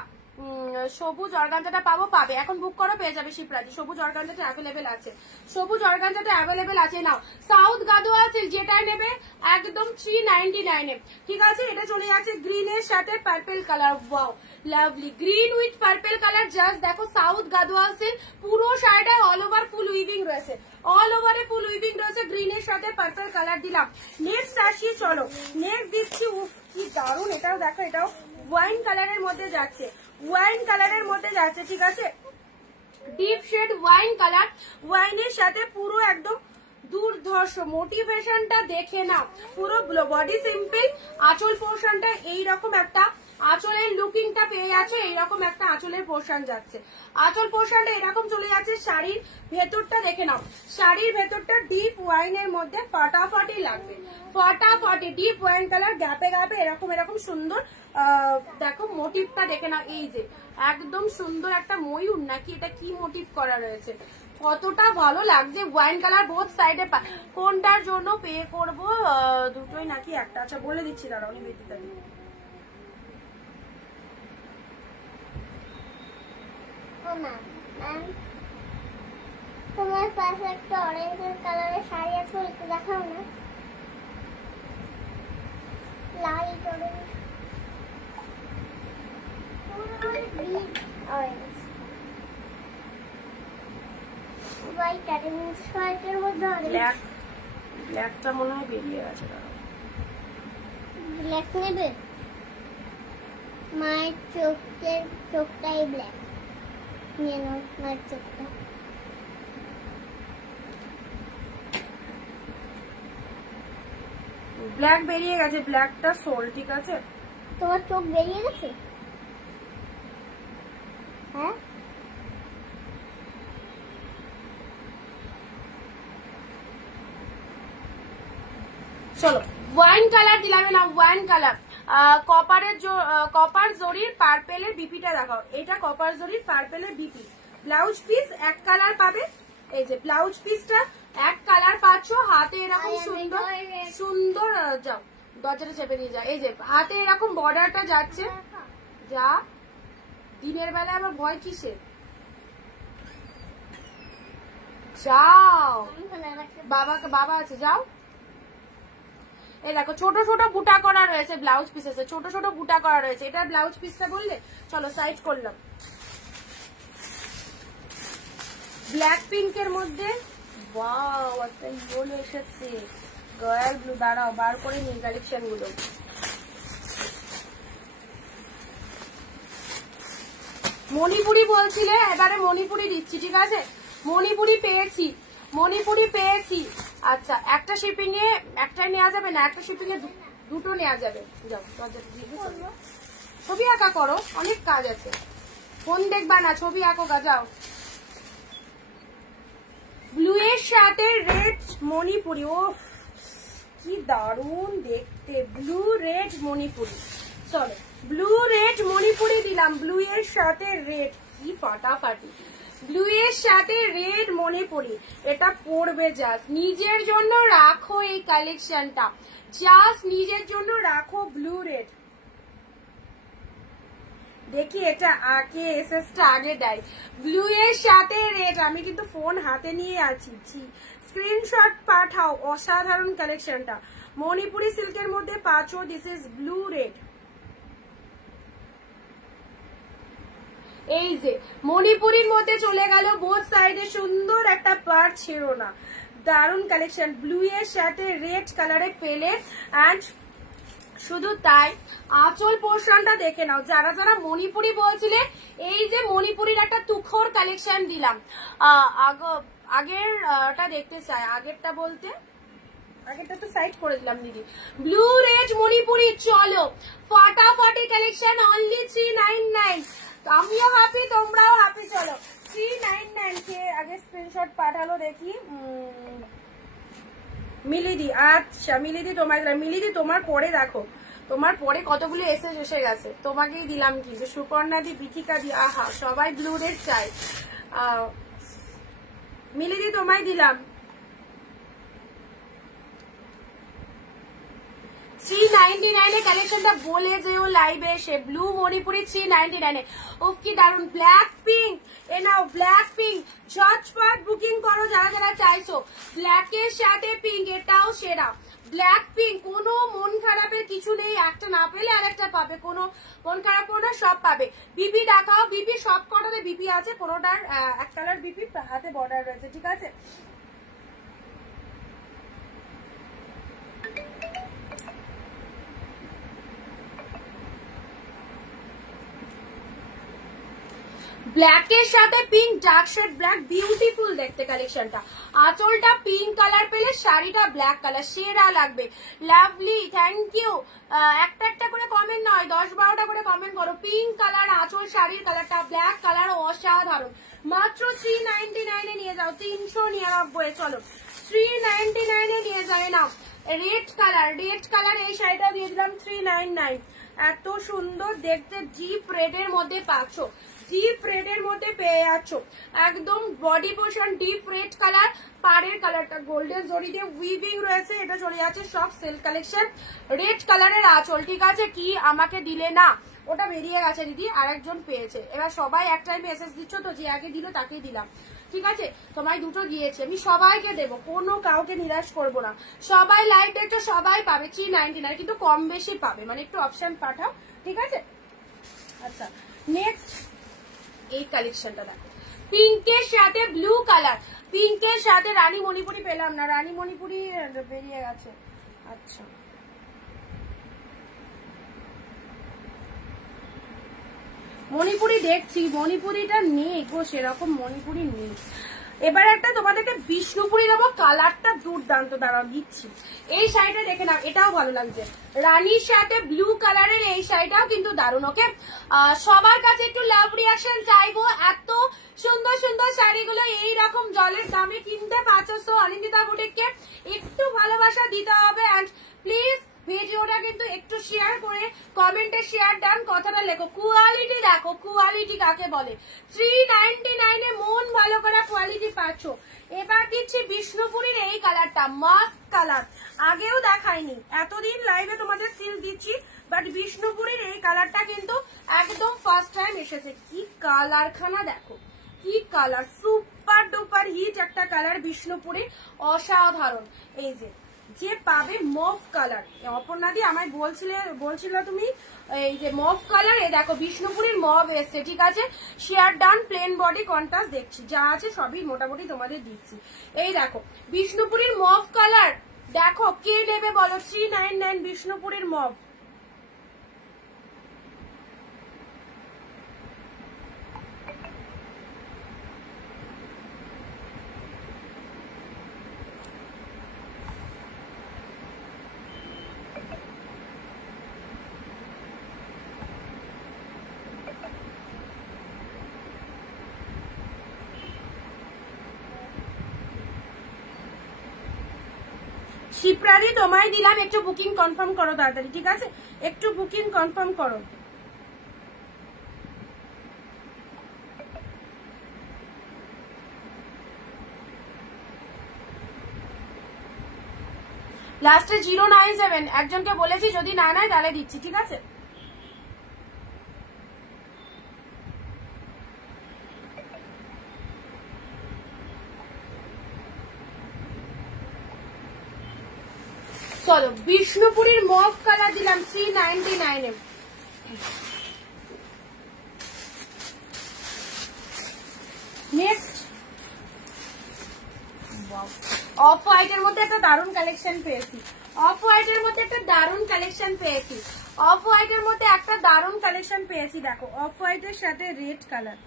সবুজ অর্গানজাটা পাবো, পাবে এখন বুক করো পেয়ে যাবে শিবরাজি। সবুজ অর্গানজাটা অ্যাভেলেবেল আছে, সবুজ অর্গানজাটা অ্যাভেলেবেল আছে। নাও সাউথ গাদোয়া সিল্ক যেটা নেবে একদম 399 ঠিক আছে। এটা চলে যাচ্ছে গ্রিনের সাথে purple colour, wow lovely green with purple colour, just দেখো সাউথ গাদোয়া সিল্ক, পুরো শাড়িটা অল ওভার ফুল উইভিং রয়েছে, অল ওভারে ফুল উইভিং রয়েছে, গ্রিনের সাথে পার্পেল কালার দিলাম। নেক্সট আসি, চলো নেক্সট দিচ্ছি, উফ কি দারুন, এটাও দেখো, এটাও ওয়াইন কালারের মধ্যে যাচ্ছে, ওয়াইন কালারের মধ্যে যাচ্ছে ঠিক আছে। ডিপ শেড ওয়াইন কালার, ওয়াইনের সাথে পুরো একদম দুর্ধর্ষ মোটিভেশনটা দেখে নাও, পুরো বডি সিম্পল, আঁচল পোর্শনটা এইরকম একটা আঁচলের লুকিংটা পেয়ে যাচ্ছে, এইরকম একটা আঁচলের পোর্শন যাচ্ছে। আঁচল পোর্শনটা এরকম চলে যাচ্ছে। শাড়ির ভেতরটা দেখে নাও, শাড়ির ভেতরটা ডিপ ওয়াইনের মধ্যে ফাটাফাটি লাগবে, ফাটাফাটি ডিপ ওয়াইন কালার, গ্যাপে গ্যাপে এরকম এরকম সুন্দর। দেখো মোটিভটা দেখে নাও, এই যে একদম সুন্দর একটা ময়ূর নাকি এটা কি মোটিভ করা রয়েছে, কতটা ভালো লাগছে। ওয়াইন কালার বোথ সাইডে। কোনটার জন্য পে করবো? দুটোই নাকি একটা? আচ্ছা বলে দিচ্ছি, দাঁড়াও নিবেদিতা দি। তোমার পাশে একটা অরেঞ্জ কালারের শাড়ি আছে, একটু দেখাও না। Light orange, orange white orange হোয়াইটের মধ্যে ব্ল্যাক, ব্ল্যাকটা মনে হয় বেরিয়ে গেছে। ব্ল্যাক নেবে? মায়ের চোখটাই ব্ল্যাক, নিয়ে নাও মায়ের চোখটা। ব্ল্যাক বেরিয়ে গেছে, ব্ল্যাকটা সোল, ঠিক আছে। তোমার চোখ বেরিয়ে গেছে? হ্যাঁ, চলো ওয়াইন কালার দিলাম না, ওয়াইন কালার কপার জরির পার্পেলের বিপিটা দেখাও। এটা কপার জরির পার্পেলের বিপি। ব্লাউজ পিস এক কালার পাবে, এই যে ব্লাউজ পিসটা এক কালার পাচ্ছ। হাতে এরকম সুন্দর সুন্দর, যাও দরজাটা চেপে দিয়ে যা, এই যে হাতে এরকম বর্ডারটা যাচ্ছে। যা, দিনের বেলা আবার ভয় কিসে, যাও, বাবা আছে, যাও। এই দেখো ছোট ছোট বুটা করা রয়েছে ব্লাউজ পিসে, ছোট ছোট বুটা করা রয়েছে। এটা ব্লাউজ পিসটা বললে, চলো সাইড করলাম। ব্ল্যাক পিঙ্কের মধ্যে ওয়াও একটা ইয়েলো এসেছে, রয়্যাল ব্লু। দাঁড়াও বার করে নিই কালেকশন গুলো। মণিপুরি বলছিলে, এবারে মণিপুরি দিচ্ছি, ঠিক আছে। মণিপুরি পেয়েছি, মণিপুরি পেয়েছি। আচ্ছা একটা শিপিং এ একটাই নেওয়া যাবে না, একটা শিপিং এ দুটো নেওয়া যাবে। যাও ছবি আঁকা করো, অনেক কাজ আছে। ফোন দেখবা না, ছবি আঁকো গা, যাও। ব্লু এর সাথে রেড মণিপুরি, ও কি দারুণ দেখতে, ব্লু রেড মণিপুরি। চলো ব্লু রেড মণিপুরি দিলাম, ব্লু এর সাথে রেড, কি ফাটাফাটি। ব্লু এর সাথে রেড মণিপুরি, এটা পরবে জাস্ট নিজের জন্য রাখো, এই কালেকশনটা জাস্ট নিজের জন্য রাখো। ব্লু রেড দেখি এটা আগে এসএসটা আগে দেয়। ব্লু এর সাথে রেড, আমি কিন্তু ফোন হাতে নিয়ে আছি, স্ক্রিনশট পাঠাও। অসাধারণ কালেকশনটা, মণিপুরি সিল্কের মধ্যে পাচ্ছ। This is blue red. এই যে মণিপুরির মধ্যে চলে গেল, বোথ সাইডে সুন্দর একটা পার ছেড়ো না, দারুণ কালেকশন। ব্লু এর সাথে রেড কালারে পেলে, অ্যান্ড শুধু তাই আঁচল পোর্শনটা দেখে নাও। যারা যারা মণিপুরি বলছিলে, এই যে মণিপুরির একটা তুখোর কালেকশন দিলাম। আগেরটা দেখতে চাই, আগেরটা বলতে আগেরটা তো সাইড করে দিলাম দিদি। ব্লু রেড মণিপুরি, চলো ফাটাফাটি কালেকশন, অনলি 399। আমিও হ্যাপি, তোমরাও হ্যাপি। চলো 399 কে আগে স্ক্রিনশট পাঠালো দেখি। মিলিদি, আচ্ছা মিলিদি তোমার, মিলিদি তোমার পরে দেখো, তোমার পরে কতগুলো এসে গেছে, তোমাকেই দিলাম কিন্তু। সুপর্ণা দি, বিথিকা দি, আহা সবাই ব্লু রেড চাই। মিলিদি তোমায় দিলাম। 399 এ কালেকশনটা বলে যেও লাইভে এসে। ব্লু মণিপুরি 399 এ, ওফ কি দারুন। ব্ল্যাক পিঙ্ক, এ নাও ব্ল্যাক পিঙ্ক, ঝটপট বুকিং করো যারা যারা চাইছো। ব্ল্যাকের সাথে পিঙ্ক, এটাও সেরা। ব্ল্যাক পিঙ্ক, কোনো মন খারাপের কিছু নেই, একটা না পেলে আরেকটা পাবে, কোনো মন খারাপ না, সব পাবে। বিপি দেখাও, বিপি সব কটাতে বিপি আছে, কোনোটার এক কালার বিপি হাতে বর্ডার রয়েছে, ঠিক আছে। ব্ল্যাকের সাথে pink, dark shade black, beautiful দেখতে কালেকশনটা। আঁচলটা পিঙ্ক কালার পেলে শাড়িটা ব্ল্যাক কালার, সেরা লাগবে। Lovely, thank you. একটা একটা করে কমেন্ট নয়, 10-12টা করে কমেন্ট করো। পিঙ্ক কালার আঁচল, শাড়ির কালারটা ব্ল্যাক কালার, অসাধারণ। মাত্র 399 এ নিয়ে যাও, 399। চলো 399 এ নিয়ে যাও। নাও রেড কালার এই শাড়িটা দিয়ে দিলাম 399। এত সুন্দর দেখতে, ডিপ রেড এর মধ্যে পাচ্ছ, ডিপ রেড এর মধ্যে পেয়ে যাচ্ছ একদম body portion deep red colour. পাড়ের কালারটা গোল্ডেন জরি দিয়ে উইভিং রয়েছে, এটা চলে যাচ্ছে সব সিল্ক কালেকশন। রেড কালারের আঁচল, ঠিক আছে? কি আমাকে দিলে না, ওটা বেরিয়ে গেছে দিদি, আরেকজন পেয়েছে। এবার সবাই এক টাইমে মেসেজ দিচ্ছ তো, যে আগে দিল তাকেই দিলাম, ঠিক আছে? তোমায় দুটো গিয়েছে, আমি সবাইকে দেবো, কোনো কাউকে নিরাশ করব না। সবাই লাইভ দেখছো, সবাই পাবে 399, কিন্তু কম বেশি পাবে, মানে একটু অপশন পাঠাও, ঠিক আছে? আচ্ছা, নেক্সট এই কালেকশনটা দেখো, পিঙ্কের সাথে ব্লু কালার, পিঙ্কের সাথে রানী মণিপুরি পেলাম না, রানী মণিপুরি বেরিয়ে গেছে। আচ্ছা, মণিপুরি দেখছি, মণিপুরিটা নেই গো, সেরকম মণিপুরি নেই। এবার একটা তোমাদেরকে বিষ্ণুপুরি দেবো, কালারটা দুর্দান্ত, দাঁড়াও দিচ্ছি। এই শাড়িটা দেখে নাও, এটাও ভালো লাগছে, রানীর সাথে ব্লু কালারের এই শাড়িটাও কিন্তু দারুণ। ওকে, সবার কাছে একটু লাভ রিয়াকশন চাইবো। এত সুন্দর সুন্দর শাড়িগুলো এইরকম জলের দামে কিনতে পারছো অনিন্দিতা বুটিককে, একটু ভালোবাসা দিতে হবে। অ্যান্ড প্লিজ ভিডিওটা কিন্তু একটু শেয়ার করে কমেন্টে শেয়ার ডান কথাটা লেখো। কোয়ালিটি দেখো, কোয়ালিটি কাকে বলে। 399 এ মন ভালো করা কোয়ালিটি পাচ্ছ। এবার দিচ্ছি বিষ্ণুপুরীর এই কালারটা, মাস্ক কালার, আগেও দেখাইনি, এতদিন লাইভে তোমাদের সিল দিচ্ছি, বাট বিষ্ণুপুরীর এই কালারটা কিন্তু একদম ফার্স্ট টাইম এসেছে। কি কালারখানা দেখো, কি কালার, সুপার ডুপার হিট একটা কালার বিষ্ণুপুরীর, অসাধারণ। এই যে পাবে মভ কালার, অপর্ণাদি আমায় বলছিল তুমি এই যে মভ কালার, এ দেখো বিষ্ণুপুরীর মভ এসছে, ঠিক আছে? Share done, plane body, contrast দেখছি, যা আছে সবই মোটামুটি তোমাদের দিচ্ছি। এই দেখো বিষ্ণুপুরীর মভ কালার, দেখো কে নেবে বলো? 399 বিষ্ণুপুরীর মভ। শিপ্রাদি তোমায় দিলাম, একটু বুকিং কনফার্ম করো তাড়াতাড়ি, ঠিক আছে? একটু বুকিং কনফার্ম করো। লাস্টে 097 একজনকে বলেছি, যদি না নেয় তাহলে দিচ্ছি, ঠিক আছে? চলো বিষ্ণুপুরীর মভ কালার দিলাম 399 এ। নেক্সট অফ হোয়াইটের মধ্যে একটা দারুণ কালেকশন পেয়েছি, অফ হোয়াইটের মধ্যে একটা দারুণ কালেকশন পেয়েছি, অফ হোয়াইটের মধ্যে একটা দারুণ কালেকশন পেয়েছি। দেখো অফ হোয়াইটের সাথে রেড কালার,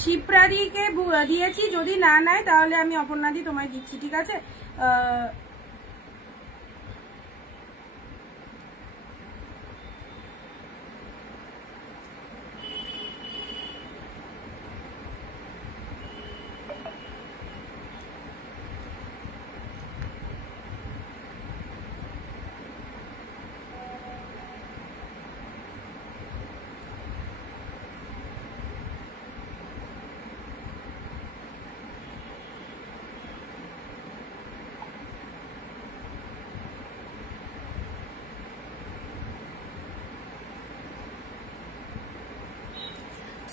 শিপ্রাদিকে দিয়েছি, যদি না নেয় তাহলে আমি অপর্ণাদি তোমায় দিচ্ছি, ঠিক আছে?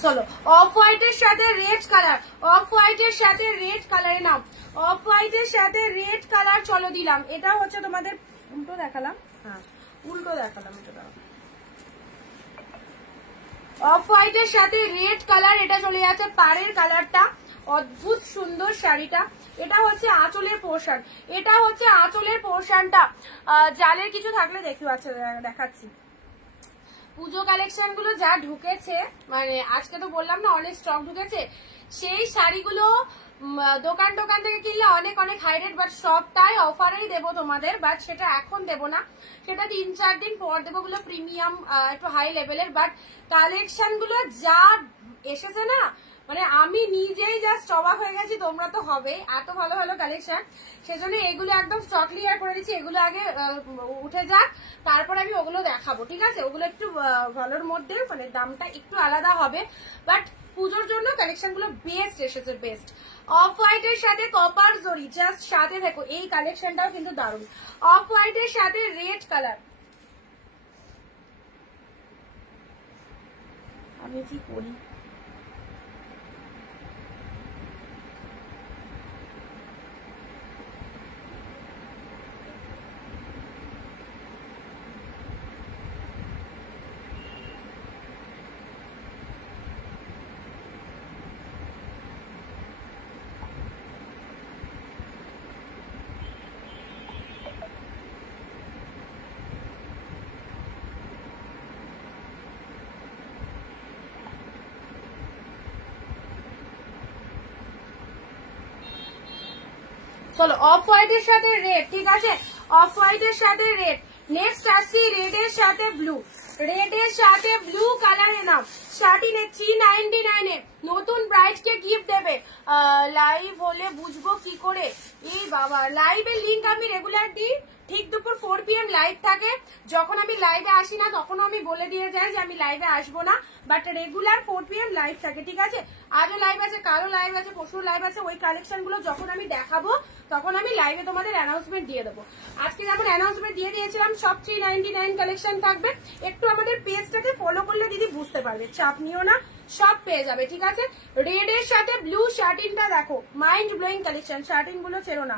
চলো অফ হোয়াইটের সাথে রেড কালার, অফ হোয়াইটের সাথে রেড কালারে নাও, অফ হোয়াইটের সাথে রেড কালার চলো দিলাম। এটা হচ্ছে তোমাদের উল্টো দেখালাম, হ্যাঁ উল্টো দেখালাম, এটা অফ হোয়াইটের সাথে রেড কালার, এটা চলে যাচ্ছে পাড়ের কালারটা, অদ্ভুত সুন্দর শাড়িটা। এটা হচ্ছে আঁচলের পোর্শন, এটা হচ্ছে আঁচলের পোর্শনটা। জালের কিছু থাকলে দেখাচ্ছি। পুজো কালেকশন গুলো যা ঢুকেছে, মানে আজকে তো বললাম না অনেক স্টক ঢুকেছে, সেই শাড়িগুলো দোকান থেকে কিনলে অনেক অনেক হাই রেট, বাট সবটাই অফারেই দেবো তোমাদের, বাট সেটা এখন দেবো না, সেটা 3-4 দিন পর দেবো। গুলো প্রিমিয়াম একটু হাই লেভেলের, বাট কালেকশন গুলো যা এসেছে না, মানে আমি নিজেই জাস্ট অবাক হয়ে গেছি, তোমরা তো হবে, এত ভালো ভালো কালেকশন। সেজন্য এগুলো একদম স্টক ক্লিয়ার করে দিচ্ছি, এগুলো আগে উঠে যাক, তারপর আমি ওগুলো দেখাবো, ঠিক আছে? ওগুলো একটু ভালোর মধ্যে, মানে দামটা একটু আলাদা হবে, বাট পুজোর জন্য কালেকশন গুলো বেস্ট এসেছে, বেস্ট। অফ হোয়াইটের সাথে কপার জরি, জাস্ট সাথে দেখো এই কালেকশনটাও কিন্তু দারুণ। অফ হোয়াইটের সাথে রেড কালার, আমি কি করি চলো অফ হোয়াইটের সাথে রেড, ঠিক আছে? অফ হোয়াইটের সাথে রেড। নেক্সট আসছি রেড এর সাথে ব্লু, রেড এর সাথে ব্লু কালারে নাও। শার্টিনে 399 এ নতুন ব্রাইড কে গিফট দেবে। লাইভ হলে বুঝবো কি করে? এই বাবা, লাইভের লিংক আমি রেগুলার দিই, ঠিক দুপুর 4 PM লাইভ থাকে। যখন আমি লাইভে আসি না তখনও আমি বলে দিয়ে যাই যে আমি লাইভে আসবো না, বাট রেগুলার 4 PM লাইভ থাকে, ঠিক আছে? আজও লাইভ আছে, কালও লাইভ আছে, পরশু লাইভ আছে। ওই কালেকশন গুলো যখন আমি দেখাবো তখন আমি লাইভে তোমাদের অ্যানাউন্সমেন্ট দিয়ে দেবো। আজকে যেমন অ্যানাউন্সমেন্ট দিয়ে দিয়েছিলাম, সব 399 কালেকশন থাকবে। একটু আমাদের পেজটাকে ফলো করলে দিদি বুঝতে পারবে, চাপ নিও না, সব পেয়ে যাবে, ঠিক আছে? রেড এর সাথে ব্লু শার্টিনটা দেখো, মাইন্ড ব্লোয়িং কালেকশন, শার্টিন গুলো ছেড়ো না।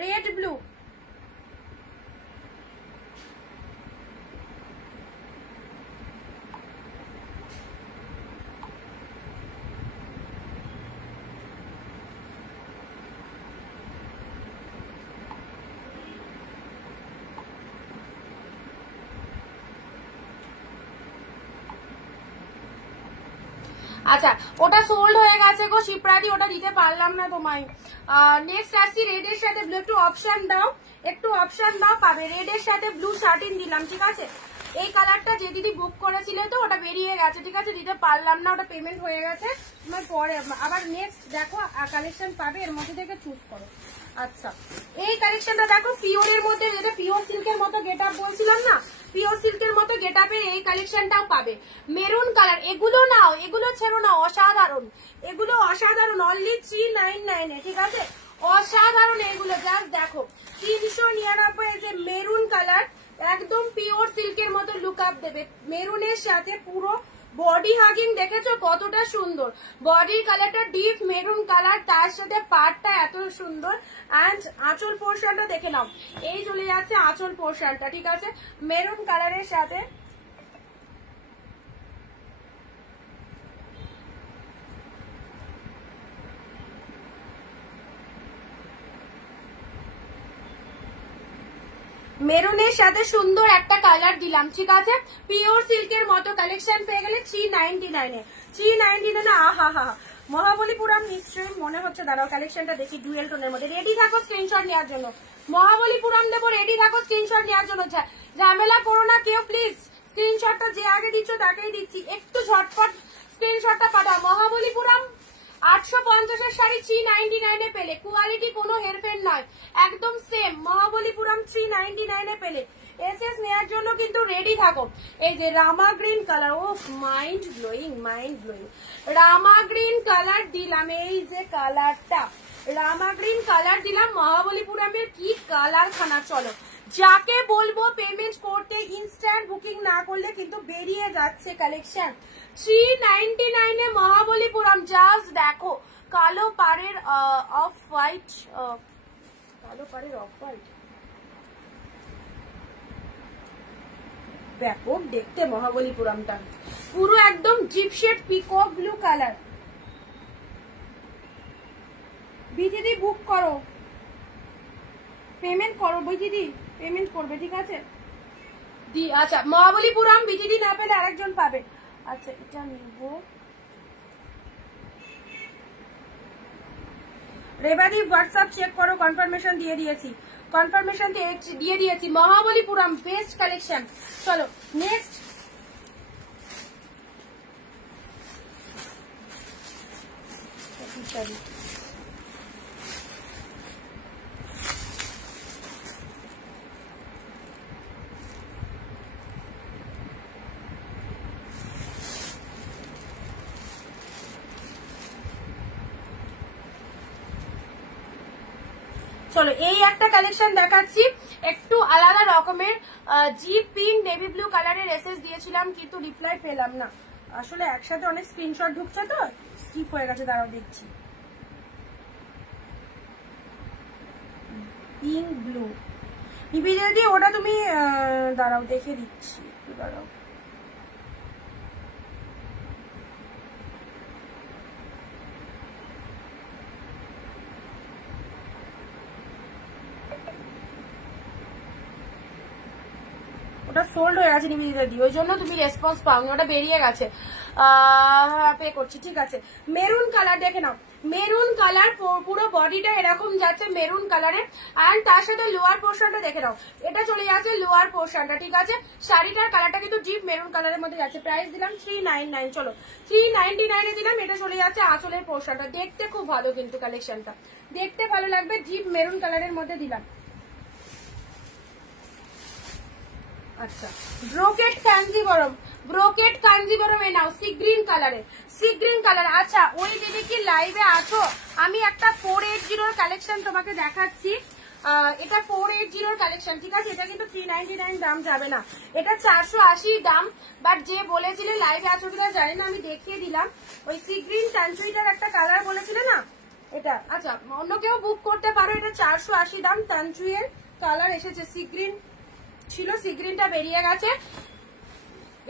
রেড ব্লু, আচ্ছা ওটা সোল্ড হয়ে গেছে গো শিপ্রাদি, ওটা দিতে পারলাম না তোমায়। নেক্সট আসছি রেড এর সাথে ব্লু, একটু অপশন দাও, একটু অপশন দাও, পাবে। রেড এর সাথে ব্লু শার্টিন দিলাম, ঠিক আছে? এই কালারটা যে দিদি বুক করেছিলে তো ওটা বেরিয়ে গেছে, ঠিক আছে? দিতে পারলাম না, ওটা পেমেন্ট হয়ে গেছে। তোমার পরে আবার নেক্সট দেখো কালেকশন পাবে, এর মধ্যে থেকে চুজ করো। আচ্ছা এই কালেকশনটা দেখো, পিওরের মধ্যে, যেটা পিওর সিল্কের মতো গেট আপ বলছিলাম না, পিওর সিল্কের মতো গেট আপে এই কালেকশনটাও পাবে। মেরুন কালার, এগুলো নাও, এগুলো ছেড়ো না, অসাধারণ, এগুলো অসাধারণ। অনলি 399 এ, ঠিক আছে? অসাধারণ এগুলো, জাস্ট দেখো 399 যে মেরুন কালার, একদম পিওর সিল্কের মতো লুক আপ দেবে। মেরুনের সাথে পুরো বডি হাগিং, দেখেছো কতটা সুন্দর? বডির কালারটা ডিপ মেরুন কালার, তার সাথে পাড়টা এত সুন্দর। অ্যান্ড আঁচল পোর্শনটা দেখে নাও, এই চলে যাচ্ছে আঁচল পোর্শনটা, ঠিক আছে? মেরুন কালারের সাথে মেরুনের সাথে সুন্দর একটা কালার দিলাম, ঠিক আছে? পিওর সিল্কের মতো কালেকশন পেয়ে গেলে 399 এ, 399। আহা হা, মহাবলীপুরম নিশ্চয়ই মনে হচ্ছে। দাঁড়াও কালেকশনটা দেখি, ডুয়েল টোনের মধ্যে। রেডি থাকো স্ক্রিনশট নেওয়ার জন্য, মহাবলীপুরম দেবো, রেডি থাকো স্ক্রিনশট নেওয়ার জন্য। ঝামেলা করো না কেউ প্লিজ, স্ক্রিনশটটা যে আগে দিচ্ছ তাকেই দিচ্ছি, একটু ঝটপট স্ক্রিনশটটা পাঠাও। মহাবলীপুরম 850 এর শাড়ি 399 এ পেলে, কোয়ালিটি কোনো হেরফের নয়, একদম সেম। মহাবলীপুরম 399 এ পেলে। এসএস নেয়ার জন্য কিন্তু রেডি থাকো। এই যে রামা গ্রিন কালার, ও মাইন্ড ব্লোয়িং, মাইন্ড ব্লোয়িং। রামা গ্রিন কালার দিলাম, এই যে কালারটা রামা গ্রিন কালার দিলাম। মহাবলীপুরমের কি কালার খানা, চলো যাকে বলবো পেমেন্ট করতে ইনস্ট্যান্ট বুকিং না করলে কিন্তু বেরিয়ে যাচ্ছে কালেকশন। 399 এ মহাবলীপুরম, জাস্ট দেখো কালো পাড়ের অফ হোয়াইট, কালো পাড়ের অফ হোয়াইট, ব্যাপক দেখতে মহাবলীপুরমটা, পুরো একদম জিপ শেড পিকক ব্লু কালার। বিজিদি বুক করো, পেমেন্ট করো বিজিদি, পেমেন্ট করবে ঠিক আছে দি। আচ্ছা মহাবলীপুরম বিজিদি না পেলে আরেকজন পাবে। আচ্ছা এটা নিব। রেবাদি হোয়াটসঅ্যাপ চেক করো, কনফার্মেশন দিয়ে দিয়েছি, কনফার্মেশন দিয়ে দিয়েছি। Mahabalipuram best collection. চলো নেক্সট, চলো এই একটা কালেকশন দেখাচ্ছি, একটু আলাদা রকমের জিপ পিঙ্ক নেভি ব্লু কালারের এসএস দিয়েছিলাম কিন্তু রিপ্লাই পেলাম না, আসলে একসাথে অনেক স্ক্রিনশট ঢুকছে তো স্কিপ হয়ে গেছে, দাঁড়াও দেখছি। পিঙ্ক ব্লু নিবি যদি ওটা তুমি দাঁড়াও দেখে দিচ্ছি, একটু দাঁড়াও। ওটা সোল্ড হয়ে গেছে নিবেদিতা দি, ওই জন্য তুমি রেসপন্স পাওনি, ওটা বেরিয়ে গেছে। পে করছি ঠিক আছে। মেরুন কালার দেখে নাও, মেরুন কালার পুরো বডিটা এরকম যাচ্ছে মেরুন কালারে, এন্ড তার সাথে লোয়ার পোর্শনটা দেখে নাও, এটা চলে যাচ্ছে লোয়ার পোর্শনটা ঠিক আছে। শাড়িটার কালারটা কিন্তু ডিপ মেরুন কালারের মধ্যে যাচ্ছে। প্রাইস দিলাম 399, চলো 399 এ দিলাম। এটা চলে যাচ্ছে আঁচলের পোর্শনটা, দেখতে খুব ভালো কিন্তু কালেকশনটা, দেখতে ভালো লাগবে, ডিপ মেরুন কালারের মধ্যে দিলাম। আচ্ছা ব্রোকেট কাঞ্জিবরম, ব্রোকেট কাঞ্জিবরম এ নাও, সি গ্রিন কালারে, সি গ্রিন কালার। আচ্ছা ওই দিদি কি লাইভে আছো? আমি একটা 480 এর কালেকশন তোমাকে দেখাচ্ছি, এটা 480 এর কালেকশন ঠিক আছে। এটা কিন্তু 399 দাম যাবে না, এটা 480 দাম। বাট যে বলেছিলে লাইভে আছো কিনা জানি না, আমি দেখিয়ে দিলাম। ওই সি গ্রিন টানচুইটার একটা কালার বলেছিলে না এটা, আচ্ছা অন্য কেউ বুক করতে পারো, এটা 480 দাম। টানচুইয়ের কালার এসেছে, সি গ্রিন ছিল, সি গ্রিনটা বেরিয়ে গেছে,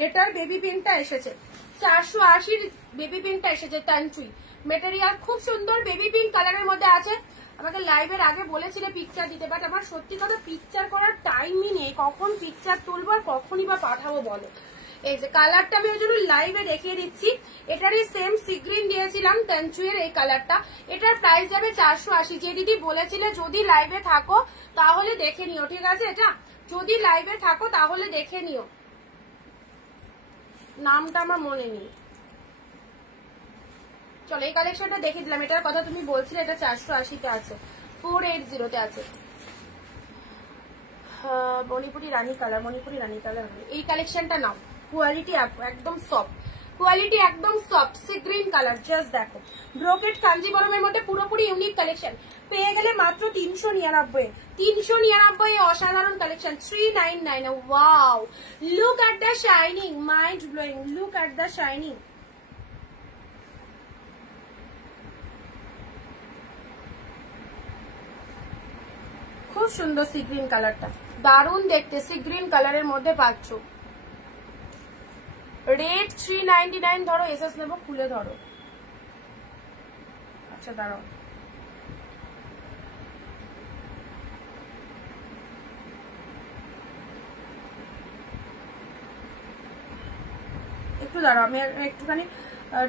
এটার বেবি পিঙ্কটা এসেছে, 480 বেবি পিঙ্কটা এসেছে। টানচুই মেটেরিয়াল খুব সুন্দর, বেবি পিঙ্ক কালারের মধ্যে আছে। আমাদের লাইভের আগে বলেছিলে পিকচার দিতে, বাট আমার সত্যি কথা পিকচার করার টাইমই নেই, কখন পিকচার তুলবো আর কখনই বা পাঠাবো বলো। এই যে কালারটা আমি ওই জন্য লাইভে দেখিয়ে দিচ্ছি, এটারই সেম সি গ্রিন দিয়েছিলাম টানচুইয়ের এই কালারটা, এটার প্রাইস যাবে 480। যে দিদি বলেছিলে যদি লাইভে থাকো তাহলে দেখে নিও ঠিক আছে, এটা যদি লাইভে থাকো তাহলে দেখে নিও, নামটা আমার মনে নেই। চলো এই কালেকশনটা দেখে দিলাম, এটার কথা তুমি বলছিলে, এটা 480 তে আছে, 480 তে আছে। মণিপুরি রানী কালার, মণিপুরি রানী কালার, এই কালেকশনটা নাও, কোয়ালিটি একদম সফট, কোয়ালিটি একদম soft, sea green colour, just দেখো। ব্রোকেট কাঞ্জিবরমের মধ্যে পুরোপুরি ইউনিক কালেকশন, পেয়ে গেলে মাত্র 399, 399 অসাধারণ collection, 399। Wow look at the shining, mind blowing, look at the shining. খুব সুন্দর সি গ্রিন কালারটা, দারুণ দেখতে, সি গ্রিন কালারের মধ্যে পাচ্ছ। রেট 399, ধরো এসএস নেবো, খুলে ধরো। আচ্ছা দাঁড়াও, একটু দাঁড়াও, আমি একটুখানি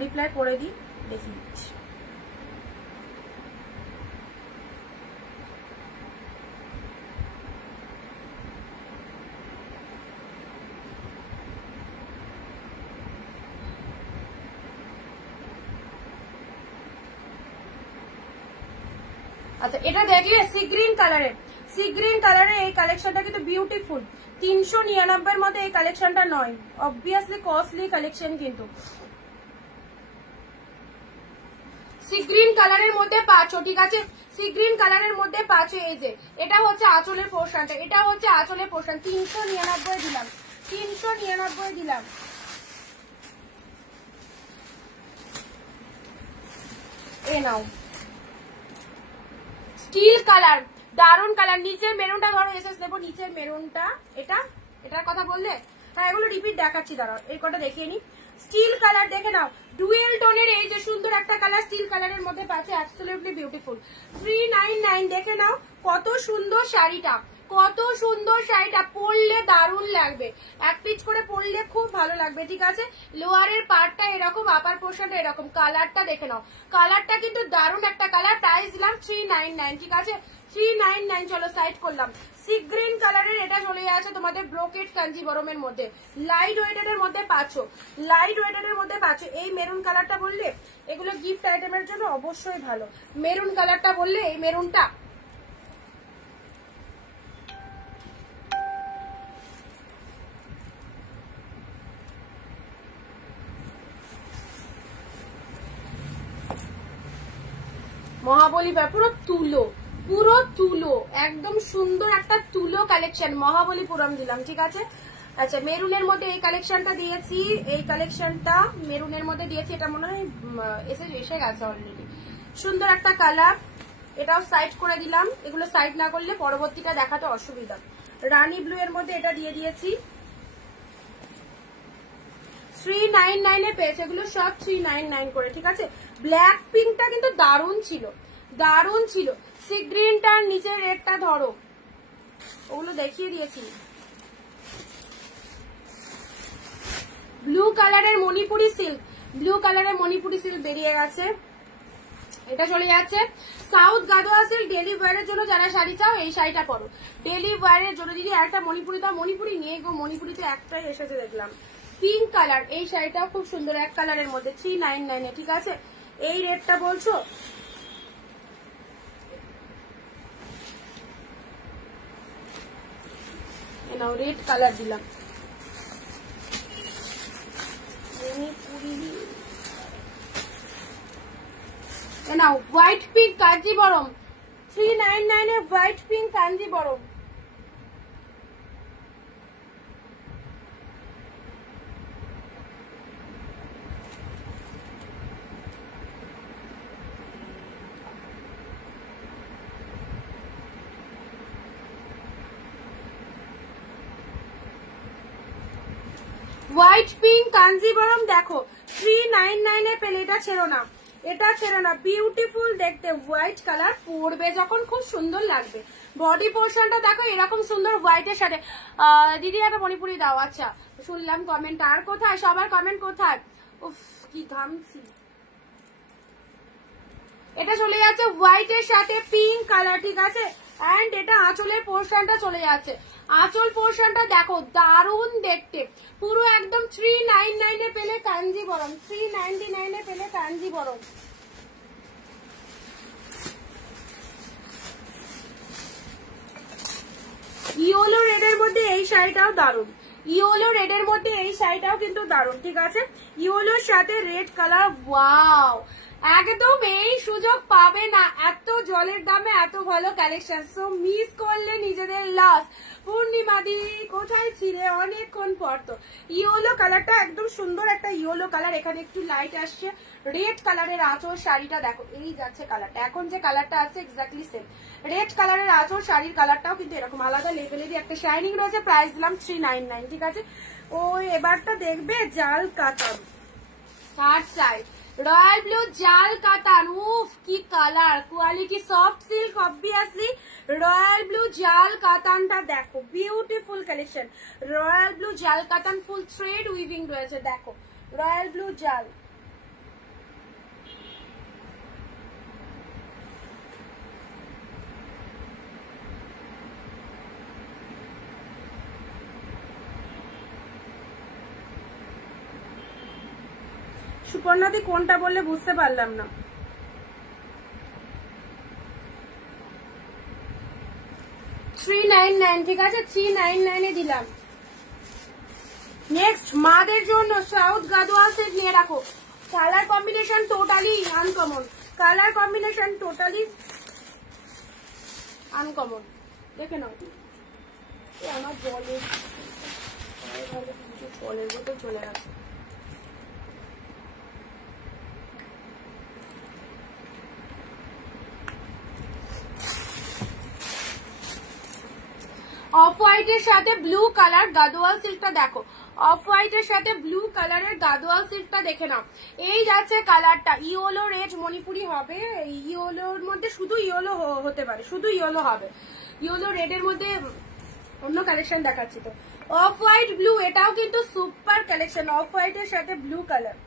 রিপ্লাই করে দিই, দেখি দিচ্ছি। আচ্ছা এটা দেখলে সি গ্রিন কালারের, সি গ্রিন কালারের এই কালেকশনটা কিন্তু বিউটিফুল। 399 এর মধ্যে এই কালেকশনটা নয়, অবভিয়াসলি কস্টলি কালেকশন কিন্তু। সি গ্রিন কালারের মধ্যে পাচ্ছ, ঠিক আছে? সি গ্রিন কালারের মধ্যে পাচ্ছ। এই যে এটা হচ্ছে আঁচলের পোর্শনটা, এটা হচ্ছে আঁচলের পোর্শন। 399 দিলাম, 399 দিলাম। এ নাও স্টিল কালার, দারুন কালার। নিচের মেরুনটা ধরো এসএস নেবো, নিচের মেরুনটা এটা, এটার কথা বললে হ্যাঁ, এগুলো রিপিট দেখাচ্ছি, দাঁড়াও এই কটা দেখিয়ে নি। স্টিল কালার দেখে নাও, ডুয়েল টোনের এই যে সুন্দর একটা কালার স্টিল কালারের মধ্যে পাচ্ছে, অ্যাবসলিউটলি বিউটিফুল। 399 দেখে নাও, কত সুন্দর শাড়িটা, কত সুন্দর শাড়িটা, পরলে দারুণ লাগবে, এক পিচ করে পরলে খুব ভালো লাগবে, ঠিক আছে? লোয়ারের পার্টটা এরকম, আপার পোর্শনটা এরকম। কালারটা দেখে নাও, কালারটা কিন্তু দারুণ একটা কালার। প্রাইস দিলাম 399, ঠিক আছে? 399। চলো সাইড করলাম। সি গ্রিন কালারের এটা চলে যাচ্ছে তোমাদের ব্রোকেট কাঞ্জিবরমের মধ্যে, লাইট ওয়েটেড এর মধ্যে পাচ্ছ, লাইট ওয়েটেড এর মধ্যে পাচ্ছ। এই মেরুন কালারটা বললে এগুলো গিফট আইটেমের জন্য অবশ্যই ভালো। মেরুন কালারটা বললে এই মেরুনটা, মহাবলী পুরো তুলো, পুরো তুলো, একদম সুন্দর একটা তুলো কালেকশন, মহাবলীপুরম দিলাম, ঠিক আছে? আচ্ছা, মেরুনের মধ্যে এই কালেকশনটা দিয়েছি, এই কালেকশনটা মেরুনের মধ্যে দিয়েছি, এটা মনে হয় এসে গেছে অলরেডি। সুন্দর একটা কালার, এটাও সাইড করে দিলাম। এগুলো সাইড না করলে পরবর্তীটা দেখাতে অসুবিধা। রানী ব্লু এর মধ্যে এটা দিয়ে দিয়েছি, 399 এ পেয়েছে, এগুলো সব 399 করে, ঠিক আছে? ব্ল্যাক পিঙ্কটা কিন্তু দারুণ ছিল, দারুণ ছিল। সি গ্রিনটার নিচের রেডটা ধরো, ওগুলো দেখিয়ে দিয়েছি। ব্লু কালারের মণিপুরি সিল্ক, ব্লু কালারের মণিপুরি সিল্ক বেরিয়ে গেছে, এটা চলে যাচ্ছে। সাউথ গাদোয়া সিল্ক, ডেলি ওয়ারের জন্য যারা শাড়ি চাও এই শাড়িটা পরো। ডেলি ওয়ারের জন্য দিদি একটা মণিপুরি দাও, মণিপুরি নিয়ে গো, মণিপুরি তো একটাই এসেছে দেখলাম। পিঙ্ক কালার, এই শাড়িটাও খুব সুন্দর, এক কালারের মধ্যে 399 এ, ঠিক আছে? এই রেটটা বলছো, নাও রেড কালার দিলাম। নাও হোয়াইট পিঙ্ক কাঞ্জিবরম, 399 এ white pink Kanjeevaram. White pink Kanjeevaram দেখো, 399 এ পেলে, এটা ছেড়ো না, এটা ছেড়ো না, বিউটিফুল দেখতে হোয়াইট কালার, পরবে যখন খুব সুন্দর লাগবে। বডি পোর্শনটা দেখো এরকম সুন্দর হোয়াইটের সাথে। দিদি একটা মণিপুরি দাও। আচ্ছা, শুনলাম কমেন্ট, আর কোথায় সবার কমেন্ট কোথায়? উফ কি ঘামছি। এটা চলে যাচ্ছে হোয়াইটের সাথে পিঙ্ক কালার, ঠিক আছে? এন্ড এটা আঁচলের পোর্শনটা চলে যাচ্ছে, আঁচল পোর্শনটা দেখো দারুণ দেখতে, পুরো একদম 399 এ পেলে কাঞ্জিবরম, 399 এ পেলে কাঞ্জিবরম। ইয়েলো রেডের মধ্যে এই শাড়িটাও দারুণ, ইয়েলো রেডের মধ্যে এই শাড়িটাও কিন্তু দারুণ, ঠিক আছে? ইয়েলোর সাথে রেড কালার, ওয়াও, একদম এই সুযোগ পাবে না, এত জলের দামে এত ভালো কালেকশন। সো মিস করলে নিজেদের লস। পূর্ণিমা দি কোথায় ছিলে, অনেকক্ষণ পর তো। ইয়েলো কালারটা একদম সুন্দর একটা ইয়েলো কালার, এখানে একটু লাইট আসছে, রেড কালারের আঁচল, শাড়িটা দেখো এই যাচ্ছে কালারটা, এখন যে কালারটা আছে এক্স্যাক্টলি সেম। রেড কালারের আঁচল, শাড়ির কালারটাও কিন্তু এরকম আলাদা লেভেলেরই একটা শাইনিং রয়েছে। প্রাইস দিলাম 399, ঠিক আছে? ওই এবারটা দেখবে জাল কাতান, থার্ড সাইড রয়্যাল ব্লু জাল কাতান, উফ কি colour, quality soft silk obviously. Royal blue জাল কাতানটা দেখো, বিউটিফুল কালেকশন। রয়্যাল ব্লু জাল কাতান, ফুল থ্রেড উইভিং রয়েছে, দেখো রয়্যাল ব্লু জাল। সুপর্ণাদি কোনটা বললে বুঝতে পারলাম না। $399, ঠিক আছে? 399 এ দিলাম। নেক্সট মাদের জন্য সাউথ গাদোয়া সেট নিয়ে রাখো, colour combination totally uncommon, colour combination totally uncommon. দেখে নাও আমার জলের বোতল চলে গেছে। অফ হোয়াইটের সাথে ব্লু কালার গাদোয়াল সিল্কটা দেখো, অফ হোয়াইটের সাথে ব্লু কালারের গাদোয়াল সিল্কটা দেখে নাও। এই যাচ্ছে কালারটা, ইয়েলো রেড মণিপুরি হবে, ইয়েলোর মধ্যে শুধু ইয়েলো হতে পারে, শুধু ইয়েলো হবে, ইয়েলো রেড এর মধ্যে অন্য কালেকশন দেখাচ্ছি। তো অফ হোয়াইট ব্লু, এটাও কিন্তু সুপার কালেকশন, অফ হোয়াইটের সাথে blue colour.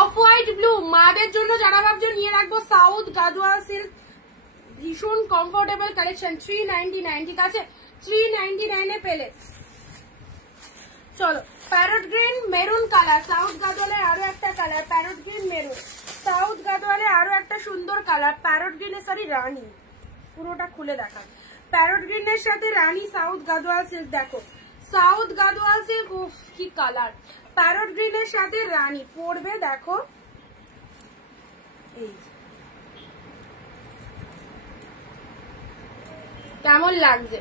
Off white blue মাদের জন্য যারা ভাবছো নিয়ে রাখবো, সাউথ গাদোয়াল সিল্ক, ভীষণ কমফোর্টেবল কালেকশন, 399, ঠিক আছে 399 এ পেলে। চলো parrot green maroon colour, south গাদোয়ালের আরো একটা colour, parrot green maroon, south গাদোয়ালের আরো একটা সুন্দর কালার, প্যারট গ্রিনের সরি রানী, পুরোটা খুলে দেখা, প্যারট গ্রিনের সাথে রানী সাউথ গাদোয়াল সিল্ক। দেখো সাউথ গাদোয়াল সিল্ক, উফ কি কালার, প্যারট গ্রিনের সাথে রানী পড়বে, দেখো এই কেমন লাগছে,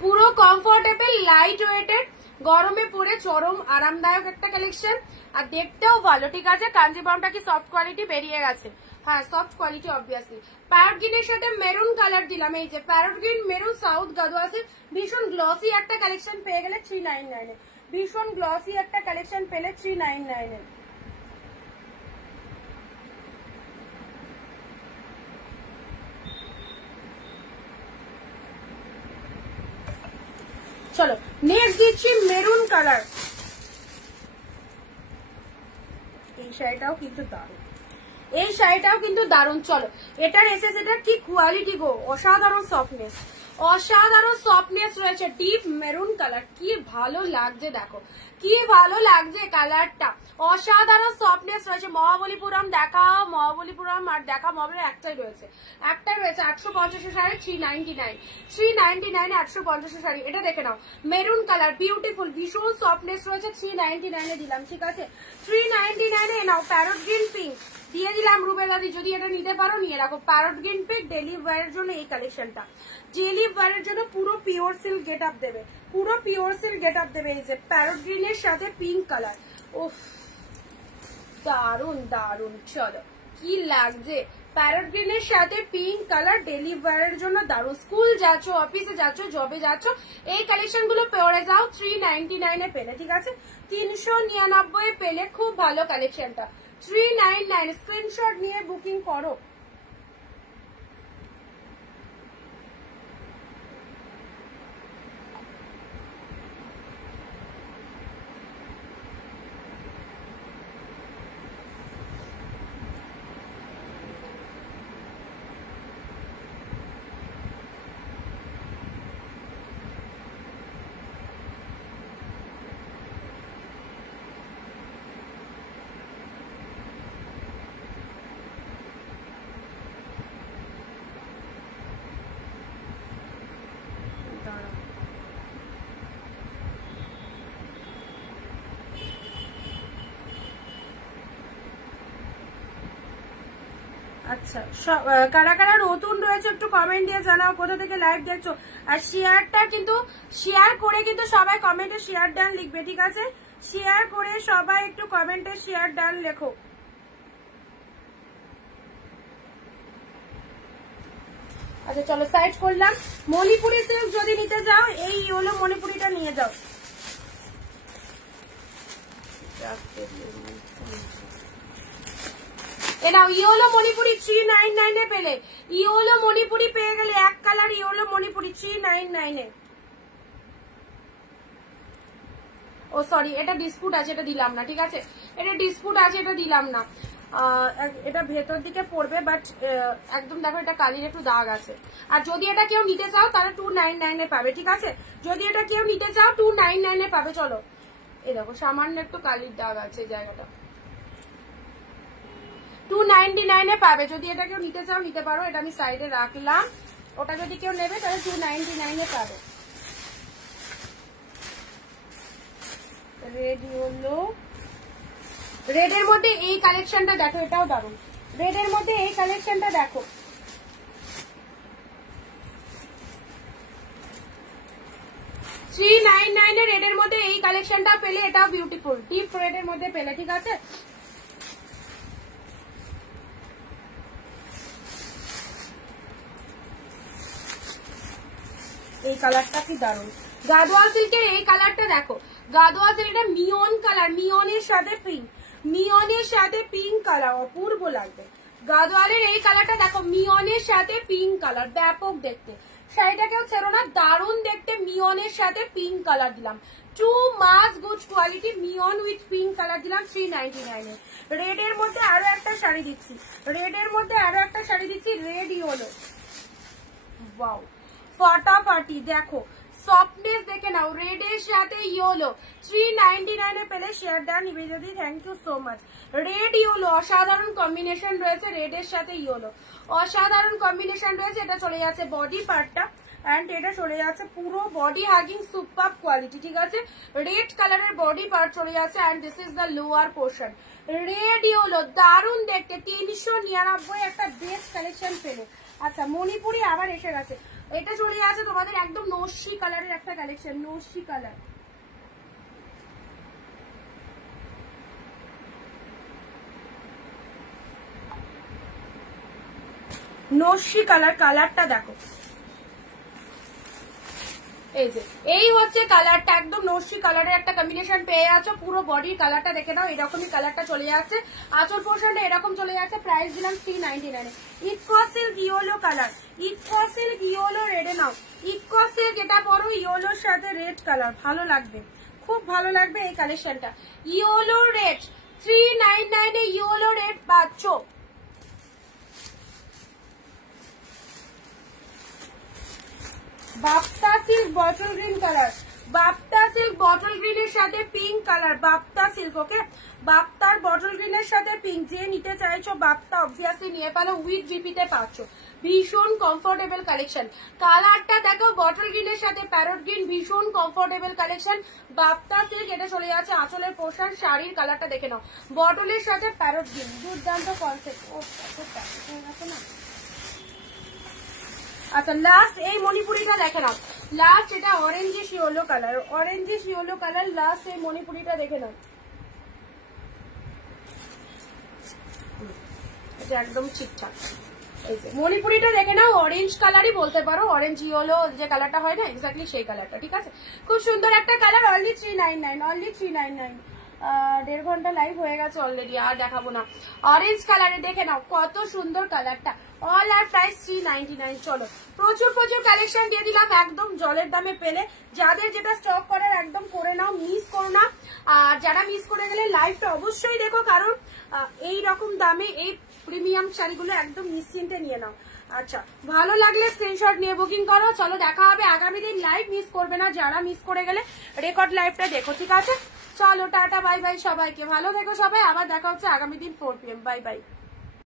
পুরো কমফোর্টেবল লাইট ওয়েটেড, গরমে পরে চরম আরামদায়ক একটা কালেকশন, আর দেখতেও ভালো, ঠিক আছে। কাঞ্জিবরমটা কি সফট কোয়ালিটি বেরিয়ে গেছে, হ্যাঁ সফট কোয়ালিটি অবভিয়াসলি। প্যারট গ্রিনের সাথে মেরুন কালার দিলাম, এই যে parrot green maroon south Gadwal silk, ভীষণ গ্লসি একটা কালেকশন পেয়ে গেলে 399 এ, ভীষণ গ্লসি একটা কালেকশন পেলে 399 এ। চলো নেক্সট দিচ্ছি মেরুন কালার, এই শাড়িটাও কিন্তু দারুণ, এই শাড়িটাও কিন্তু দারুণ। চলো এটার এসএস, এটা কি কোয়ালিটি গো, অসাধারণ সফটনেস, অসাধারণ সফটনেস রয়েছে, ডিপ মেরুন কালার, কি ভালো লাগছে, দেখো কি ভালো লাগছে কালারটা, অসাধারণ সফটনেস রয়েছে। মহাবলীপুরম দেখাও, মহাবলীপুরম আর দেখা মহাবলী একটাই রয়েছে, 850 শাড়ি 399, 399 850 শাড়ি, এটা দেখে নাও মেরুন কালার বিউটিফুল, ভীষণ সফটনেস রয়েছে, 399 এ দিলাম, ঠিক আছে 399 এ। নাও প্যারট গ্রিন পিঙ্ক দিয়ে দিলাম রুবেলাদি, যদি এটা নিতে পারো নিয়ে রাখো, প্যারট গ্রিন পিঙ্ক ডেলি ওয়্যারের জন্য এই কালেকশনটা, ডেলি ওয়্যারের জন্য পুরো পিওর সিল্ক গেট আপ দেবে, পুরো পিওর সিল্ক গেট আপ দেবে। এই যে প্যারট গ্রিনের সাথে পিঙ্ক কালার, উফ দারুন দারুন, চলো কি লাগছে, প্যারট গ্রিনের সাথে পিঙ্ক কালার ডেলি ওয়্যারের জন্য দারুন, স্কুল যাচ্ছ, অফিসে যাচ্ছ, জবে যাচ্ছ, এই কালেকশন গুলো পরে যাও, 399 এ পেলে, ঠিক আছে 399 এ পেলে, খুব ভালো কালেকশনটা, 399 স্ক্রিনশট নিয়ে বুকিং করো। আচ্ছা কারা কারা নতুন রয়েছে একটু কমেন্ট দিয়ে জানাও, কোথা থেকে লাইভ দেখছো, আর শেয়ারটা কিন্তু শেয়ার করে কিন্তু সবাই কমেন্টে শেয়ার ডান লিখবে, ঠিক আছে শেয়ার করে সবাই একটু কমেন্টে শেয়ার ডান লেখো। আচ্ছা চলো সাইড করলাম, মণিপুরি সিল্ক যদি নিতে যাও এই হলো মণিপুরিটা নিয়ে যাও, এনাও ইয়েলো মণিপুরি 399 এ পেলে, ইয়েলো মণিপুরি পেয়ে গেলে, এক কালার ইয়েলো মণিপুরি 399 এ। ও সরি এটা ডিসপুট আছে, এটা দিলাম না, ঠিক আছে এটা ডিসপুট আছে, এটা দিলাম না, এটা ভেতর দিকে পড়বে, বাট একদম দেখো এটা কালির একটু দাগ আছে, আর যদি এটা কেউ নিতে চাও তাহলে 299 এ পাবে, ঠিক আছে যদি এটা কেউ নিতে চাও 299 এ পাবে। চলো এই দেখো সামান্য একটু কালির দাগ আছে জায়গাটা, 299 এ পাবে। যদি এটা কেউ নিতে চাও নিতে পারো, এটা আমি সাইডে রাখলাম। ওটা যদি কেউ নেবে তাহলে 299 এ পাবে। রেড ইয়েলো, রেডের মধ্যে এই কালেকশনটা দেখো, এটাও দারুণ। রেডের মধ্যে এই কালেকশনটা দেখো, $399 এর রেডের মধ্যে এই কালেকশনটা পেলে, এটাও বিউটিফুল ডিপ রেডের মধ্যে পেলে, ঠিক আছে। এই কালারটা কি দারুণ, গাদোয়াল সিল্কের এই কালারটা দেখো। গাদোয়াল সিল্ক, এটা মিয়ন কালার, মিয়নের সাথে পিঙ্ক, মিয়নের সাথে পিঙ্ক কালার, অপূর্ব লাগবে। গাদোয়ালের এই কালারটা দেখো, মিয়নের সাথে পিঙ্ক কালার, ব্যাপক দেখতে। শাড়িটা কেউ ছেড়ো না, দারুণ দেখতে। মিয়নের সাথে পিঙ্ক কালার দিলাম, টু মাস গুড কোয়ালিটি। মিয়ন উইথ পিঙ্ক কালার দিলাম 399 এ। রেডের মধ্যে আরো একটা শাড়ি দিচ্ছি, রেডের মধ্যে আরো একটা শাড়ি দিচ্ছি, রেড ইয়েলো। ওয়াও, ফাটাফাটি দেখো, সফটনেস দেখে নাও। রেডের সাথে ইয়েলো 399 এ পেলে শেয়ার দেন Nivedita, thank you so much. Red yellow অসাধারণ কম্বিনেশন রয়েছে, রেডের সাথে ইয়েলো অসাধারণ কম্বিনেশন রয়েছে। এটা চলে যাচ্ছে বডি পার্টটা, এন্ড এটা চলে যাচ্ছে পুরো বডি হাগিং সুপার কোয়ালিটি, ঠিক আছে। রেড কালারের বডি পার্ট চলে যাচ্ছে, and this is the lower portion. Red yellow দারুণ দেখতে, 399 একটা বেস্ট কালেকশন পেলে। আচ্ছা, মণিপুরি আবার এসে গেছে। এটা চলে যাচ্ছে তোমাদের একদম নস্যি কালারের একটা কালেকশন, নস্যি কালার। নস্যি কালার, কালারটা দেখো, এই যে এই হচ্ছে কালারটা, একদম নস্যি কালারের একটা কম্বিনেশন পেয়ে যাচ্ছ। পুরো বডির কালারটা দেখে নাও, এরকমই কালারটা চলে যাচ্ছে। আঁচল পোর্শনটা এরকম চলে যাচ্ছে। প্রাইস দিলাম 399 এ। Eco silk yellow colour, eco silk yellow রেডে নাও। ইকো সিল্ক এটা পরো ইয়েলোর সাথে রেড কালার, ভালো লাগবে, খুব ভালো লাগবে এই কালেকশনটা। ইয়েলো রেড 399 এ ইয়েলো রেড পাচ্ছ। Bapta silk bottle green colour, Bapta silk bottle গ্রিনের সাথে pink colour, Bapta silk, okay. বাপ্তার বটল গ্রিনের সাথে পিঙ্ক, যে নিতে চাইছো বাপ্তা অবভিয়াসলি নিয়ে পেলো, উইথ বিপিতে পাচ্ছ। ভীষণ কমফোর্টেবল কালেকশন। কালারটা দেখো, বটল গ্রিনের সাথে প্যারট গ্রিন, ভীষণ কমফোর্টেবল কালেকশন। বাপ্তা সিল্ক, এটা চলে যাচ্ছে আঁচলের পোর্শন। শাড়ির কালারটা দেখে নাও, বটলের সাথে প্যারট গ্রিন, দুর্দান্ত কনসেপ্ট। ও না, আচ্ছা লাস্ট এই মণিপুরিটা দেখে নাও। লাস্ট এটা orangish yellow colour, orangish yellow colour. Last এই মণিপুরিটা দেখে নাও, এটা একদম ঠিকঠাক। এই যে মণিপুরিটা দেখে নাও, অরেঞ্জ কালারই বলতে পারো, অরেঞ্জ ইয়েলো যে কালারটা হয় না, এক্স্যাক্টলি সেই কালারটা, ঠিক আছে। খুব সুন্দর একটা কালার, অনলি 399, অনলি 399। 1.5 ঘন্টা লাইভ হয়ে গেছে অলরেডি, আর দেখাবো না। অরেঞ্জ কালারে দেখে নাও, কত সুন্দর কালারটা। অল আর প্রাইস 399। চলো, প্রচুর প্রচুর কালেকশন দিয়ে দিলাম, একদম জলের দামে পেলে। যাদের যেটা স্টক করার একদম করে নাও, মিস করো না। আর যারা মিস করে গেলে লাইভটা অবশ্যই দেখো, কারণ এই রকম দামে এই প্রিমিয়াম শাড়িগুলো একদম নিশ্চিন্তে নিয়ে নাও। আচ্ছা, ভালো লাগলে স্ক্রিনশট নিয়ে বুকিং করো। চলো, দেখা হবে আগামী দিন, লাইভ মিস করবে না। যারা মিস করে গেলে রেকর্ড লাইভটা দেখো, ঠিক আছে। চলো, টাটা, বাই বাই সবাইকে, ভালো থেকো সবাই। আবার দেখা হচ্ছে আগামী দিন 4 PM। Bye bye.